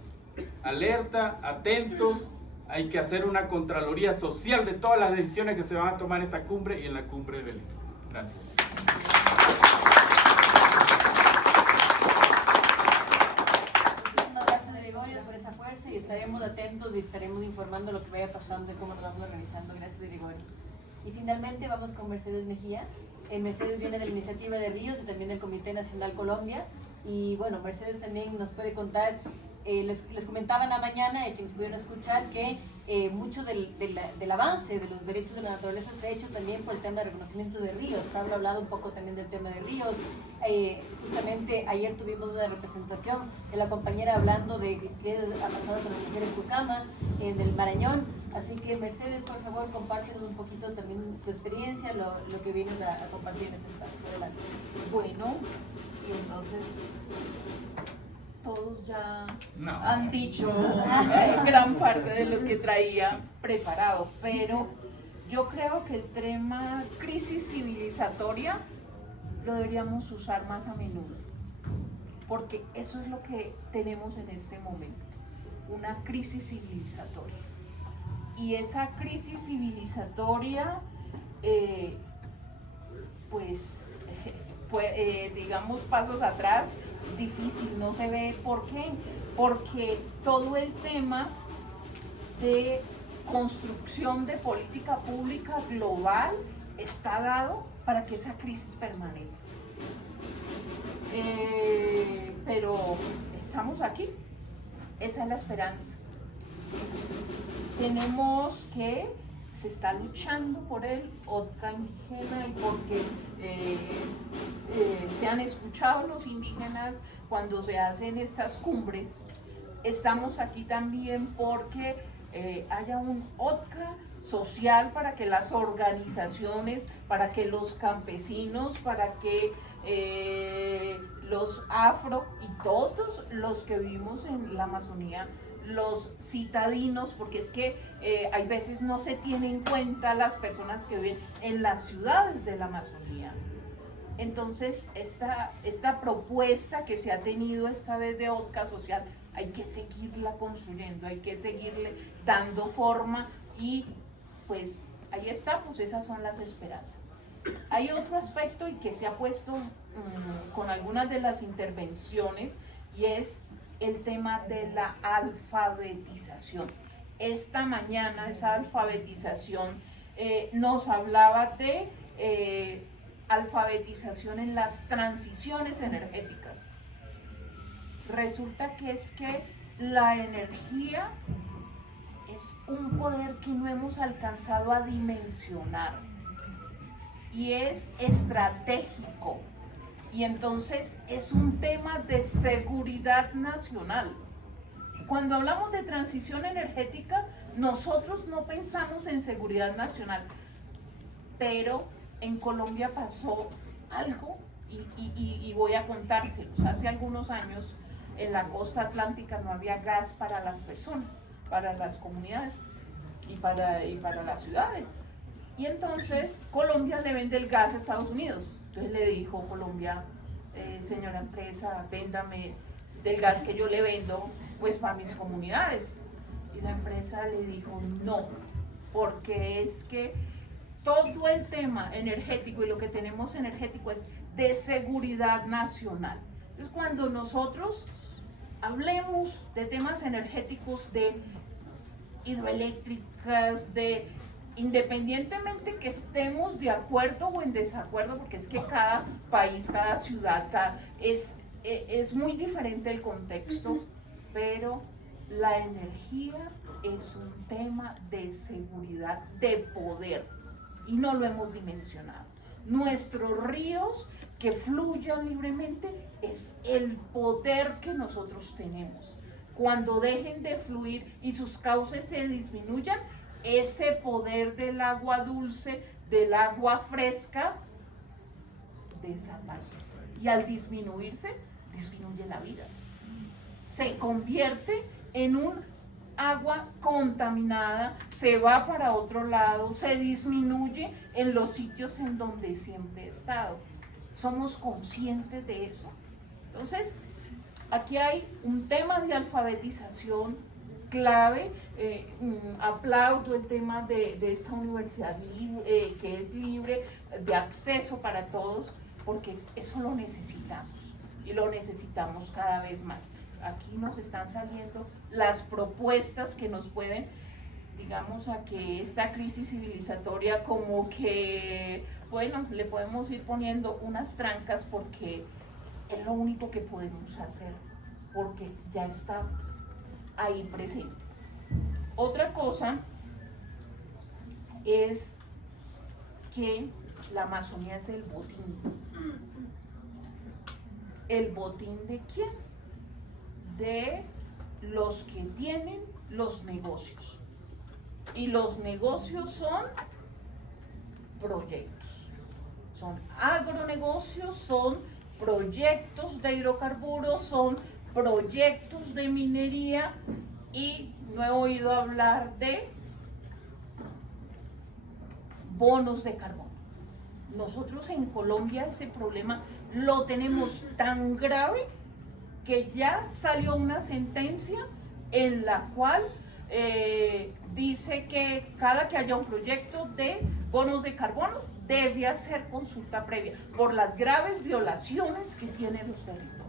Alerta, atentos. Hay que hacer una contraloría social de todas las decisiones que se van a tomar en esta cumbre y en la cumbre de Belén. Gracias. Muchísimas gracias, Gregorio, por esa fuerza, y estaremos atentos y estaremos informando lo que vaya pasando y cómo nos vamos organizando. Gracias, Gregorio. Y finalmente vamos con Mercedes Mejía. Mercedes viene de la Iniciativa de Ríos y también del Comité Nacional Colombia. Y bueno, Mercedes también nos puede contar, les comentaba en la mañana, quienes pudieron escuchar, que mucho del avance de los derechos de la naturaleza se ha hecho también por el tema de reconocimiento de ríos. Pablo ha hablado un poco también del tema de ríos. Justamente ayer tuvimos una representación de la compañera hablando de qué ha pasado con las mujeres Cucama en el Marañón. Así que Mercedes, por favor, compártenos un poquito también tu experiencia, lo que vienes a compartir en este espacio. Adelante. Bueno, y entonces todos ya No. han dicho gran parte de lo que traía preparado, pero yo creo que el tema crisis civilizatoria lo deberíamos usar más a menudo, porque eso es lo que tenemos en este momento, una crisis civilizatoria. Y esa crisis civilizatoria, digamos, pasos atrás, difícil, no se ve. ¿Por qué? Porque todo el tema de construcción de política pública global está dado para que esa crisis permanezca. Pero estamos aquí, esa es la esperanza. Tenemos que se está luchando por el OTCA indígena y porque se han escuchado los indígenas cuando se hacen estas cumbres. Estamos aquí también porque haya un OTCA social para que las organizaciones, para que los campesinos, para que los afro y todos los que vivimos en la Amazonía, los citadinos, porque es que hay veces no se tienen en cuenta las personas que viven en las ciudades de la Amazonía. Entonces, esta propuesta que se ha tenido esta vez de OTCA social, hay que seguirla construyendo, hay que seguirle dando forma y pues ahí estamos, esas son las esperanzas. Hay otro aspecto y que se ha puesto con algunas de las intervenciones y es el tema de la alfabetización. Esta mañana esa alfabetización nos hablaba de alfabetización en las transiciones energéticas. Resulta que es que la energía es un poder que no hemos alcanzado a dimensionar y es estratégico. Y entonces es un tema de seguridad nacional. Cuando hablamos de transición energética, nosotros no pensamos en seguridad nacional, pero en Colombia pasó algo y voy a contárselos. Hace algunos años en la costa atlántica no había gas para las personas, para las comunidades y para las ciudades. Y entonces Colombia le vende el gas a Estados Unidos. Entonces le dijo Colombia, señora empresa, véndame del gas que yo le vendo, pues para mis comunidades. Y la empresa le dijo no, porque es que todo el tema energético y lo que tenemos energético es de seguridad nacional. Entonces cuando nosotros hablemos de temas energéticos, de hidroeléctricas, independientemente que estemos de acuerdo o en desacuerdo, porque es que cada país, cada ciudad, es muy diferente el contexto, pero la energía es un tema de seguridad, de poder, y no lo hemos dimensionado. Nuestros ríos que fluyan libremente es el poder que nosotros tenemos. Cuando dejen de fluir y sus cauces se disminuyan, ese poder del agua dulce, del agua fresca, desaparece. Y al disminuirse, disminuye la vida. Se convierte en un agua contaminada, se va para otro lado, se disminuye en los sitios en donde siempre he estado. Somos conscientes de eso. Entonces, aquí hay un tema de alfabetización clave. Aplaudo el tema de esta universidad libre, que es libre de acceso para todos, porque eso lo necesitamos y lo necesitamos cada vez más. Aquí nos están saliendo las propuestas que nos pueden, digamos, a que esta crisis civilizatoria como que, bueno, le podemos ir poniendo unas trancas porque es lo único que podemos hacer porque ya está ahí presente. Otra cosa es que la Amazonía es el botín. ¿El botín de quién? De los que tienen los negocios. Y los negocios son proyectos. Son agronegocios, son proyectos de hidrocarburos, son proyectos de minería y no he oído hablar de bonos de carbono. Nosotros en Colombia ese problema lo tenemos tan grave que ya salió una sentencia en la cual dice que cada que haya un proyecto de bonos de carbono debe hacer consulta previa por las graves violaciones que tienen los territorios.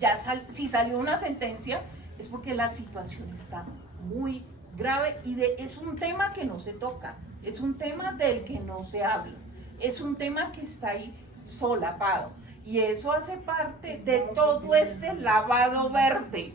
Ya si salió una sentencia es porque la situación está muy grave y es un tema que no se toca, es un tema del que no se habla, es un tema que está ahí solapado y eso hace parte de todo este lavado verde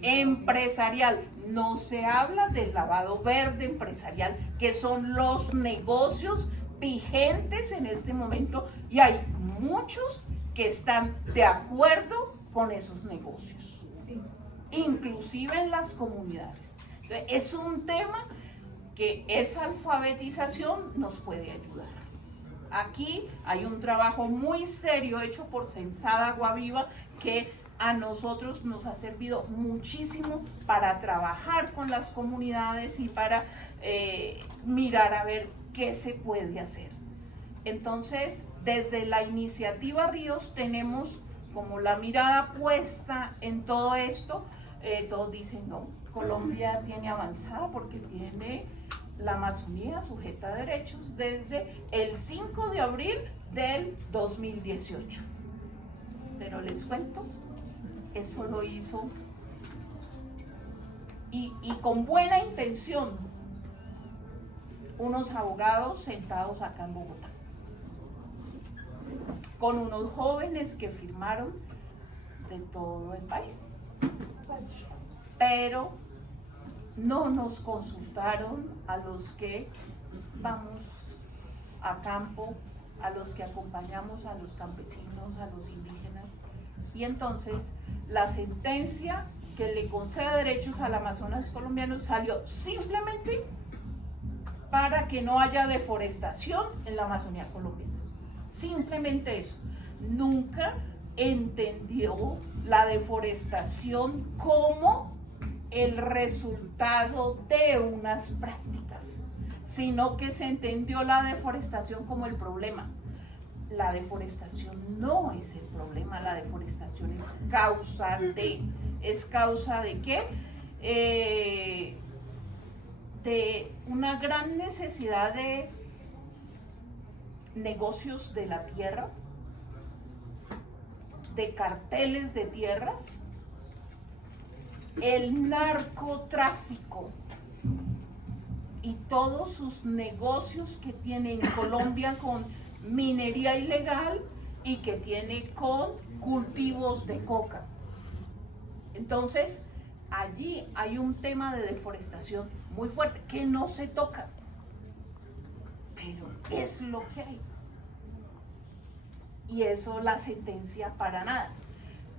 empresarial. No se habla del lavado verde empresarial, que son los negocios vigentes en este momento y hay muchos que están de acuerdo con esos negocios, sí, inclusive en las comunidades. Entonces, es un tema que esa alfabetización nos puede ayudar. Aquí hay un trabajo muy serio hecho por Censada Agua Viva que a nosotros nos ha servido muchísimo para trabajar con las comunidades y para mirar a ver qué se puede hacer. Entonces, desde la iniciativa Ríos tenemos como la mirada puesta en todo esto. Todos dicen, no, Colombia tiene avanzada porque tiene la Amazonía sujeta a derechos desde el 5 de abril del 2018. Pero les cuento, eso lo hizo y con buena intención unos abogados sentados acá en Bogotá, con unos jóvenes que firmaron de todo el país, pero no nos consultaron a los que vamos a campo, a los que acompañamos a los campesinos, a los indígenas. Y entonces la sentencia que le concede derechos al Amazonas colombiano salió simplemente para que no haya deforestación en la Amazonía colombiana. Simplemente eso. Nunca entendió la deforestación como el resultado de unas prácticas, sino que se entendió la deforestación como el problema. La deforestación no es el problema, la deforestación es causa de. ¿Es causa de qué? De una gran necesidad de negocios de la tierra, de carteles de tierras, el narcotráfico y todos sus negocios que tiene en Colombia con minería ilegal y que tiene con cultivos de coca. Entonces, allí hay un tema de deforestación muy fuerte que no se toca, pero es lo que hay. Y eso la sentencia para nada.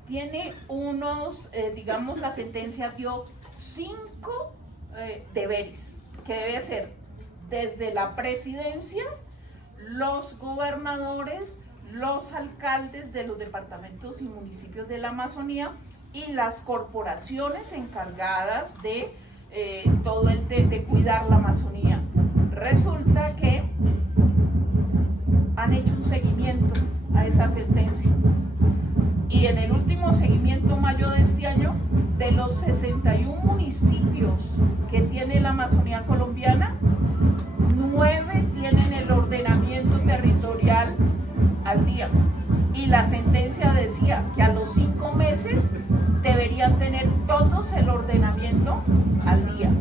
Tiene unos, digamos, la sentencia dio 5 deberes que debe hacer desde la presidencia, los gobernadores, los alcaldes de los departamentos y municipios de la Amazonía y las corporaciones encargadas de todo el de cuidar la Amazonía. Resulta que han hecho un seguimiento a esa sentencia y en el último seguimiento, mayo de este año, de los 61 municipios que tiene la Amazonía colombiana, 9 tienen el ordenamiento territorial al día y la sentencia decía que a los 5 meses deberían tener todos el ordenamiento al día.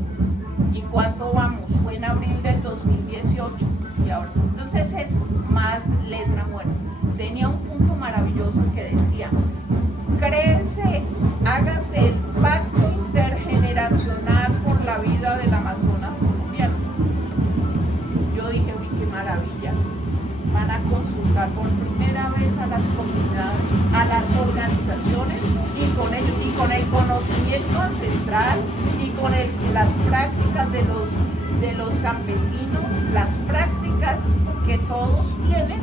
¿Y cuánto vamos? Fue en abril del 2018 y ahora. Entonces es más letra muerta. Tenía un punto maravilloso por primera vez a las comunidades, a las organizaciones y con el conocimiento ancestral y con las prácticas de los campesinos, las prácticas que todos tienen.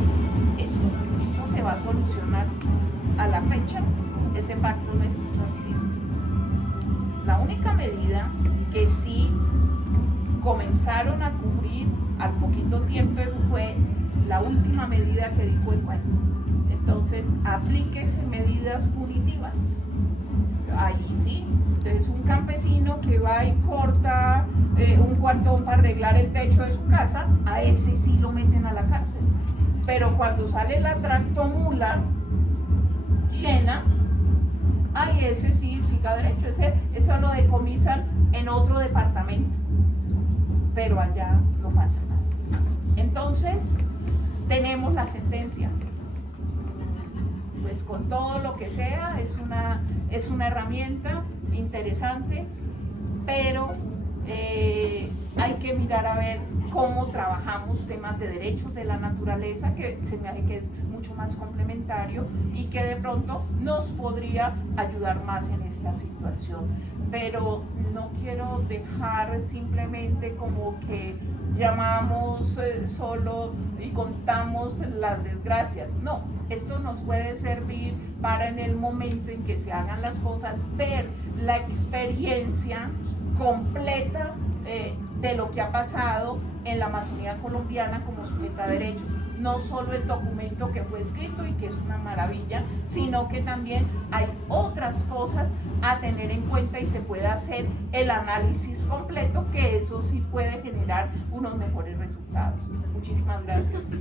Esto se va a solucionar. A la fecha, ese pacto no existe. La única medida que sí comenzaron a cubrir al poquito tiempo fue la última medida que dijo el juez. Entonces, aplíquese medidas punitivas. Ahí sí. Entonces, un campesino que va y corta un cuartón para arreglar el techo de su casa, a ese sí lo meten a la cárcel. Pero cuando sale la tractomula llena, ay, ese sí, siga derecho, eso lo decomisan en otro departamento, pero allá no pasa nada. Entonces, tenemos la sentencia. Pues con todo lo que sea, es una herramienta interesante, pero hay que mirar a ver cómo trabajamos temas de derechos de la naturaleza, que se me hace que es mucho más complementario y que de pronto nos podría ayudar más en esta situación. Pero no quiero dejar simplemente como que llamamos solo y contamos las desgracias. No, esto nos puede servir para en el momento en que se hagan las cosas, ver la experiencia completa de lo que ha pasado en la Amazonía colombiana como sujeta de derechos. No solo el documento que fue escrito y que es una maravilla, sino que también hay otras cosas a tener en cuenta y se puede hacer el análisis completo, que eso sí puede generar unos mejores resultados. Muchísimas gracias.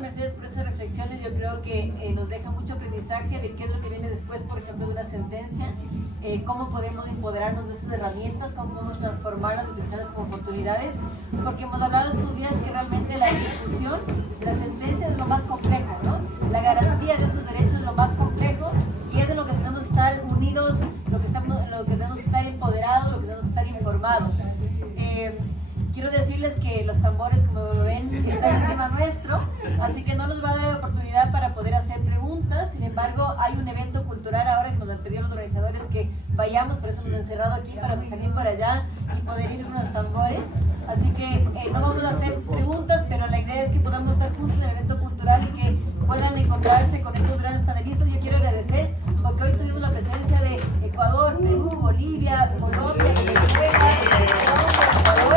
Mercedes, por esas reflexiones. Yo creo que nos deja mucho aprendizaje de qué es lo que viene después, por ejemplo, de una sentencia, cómo podemos empoderarnos de esas herramientas, cómo podemos transformarlas y utilizarlas como oportunidades, porque hemos hablado estos días que realmente la ejecución de la sentencia es lo más complejo, ¿no? La garantía de esos derechos es lo más complejo y es de lo que tenemos que estar unidos, lo que tenemos que estar empoderados, lo que tenemos que estar informados. Quiero decirles que los tambores, como ven, están encima nuestro, así que no nos va a dar la oportunidad para poder hacer preguntas. Sin embargo, hay un evento cultural ahora que nos han pedido los organizadores que vayamos, por eso nos hemos encerrado aquí para salir por allá y poder ir con los tambores. Así que no vamos a hacer preguntas, pero la idea es que podamos estar juntos en el evento cultural y que puedan encontrarse con estos grandes panelistas. Yo quiero agradecer porque hoy tuvimos la presencia de Ecuador, Perú, Bolivia, Colombia, Venezuela, Ecuador.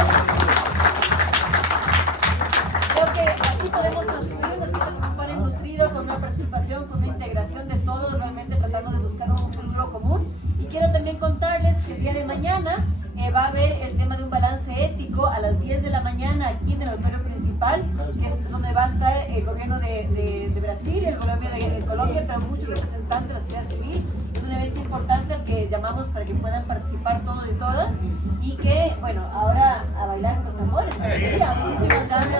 Así podemos construir un escrito con un panel nutrido, con una participación, con una integración de todos, realmente tratando de buscar un futuro común. Y quiero también contarles que el día de mañana va a haber el tema de un balance ético a las 10 de la mañana aquí en el auditorio principal, que es donde va a estar el gobierno de Brasil, el gobierno de Colombia, pero muchos representantes de la sociedad civil. Es un evento importante al que llamamos para que puedan participar todos y todas y que, bueno, ahora a bailar con los tambores. Muchísimas gracias.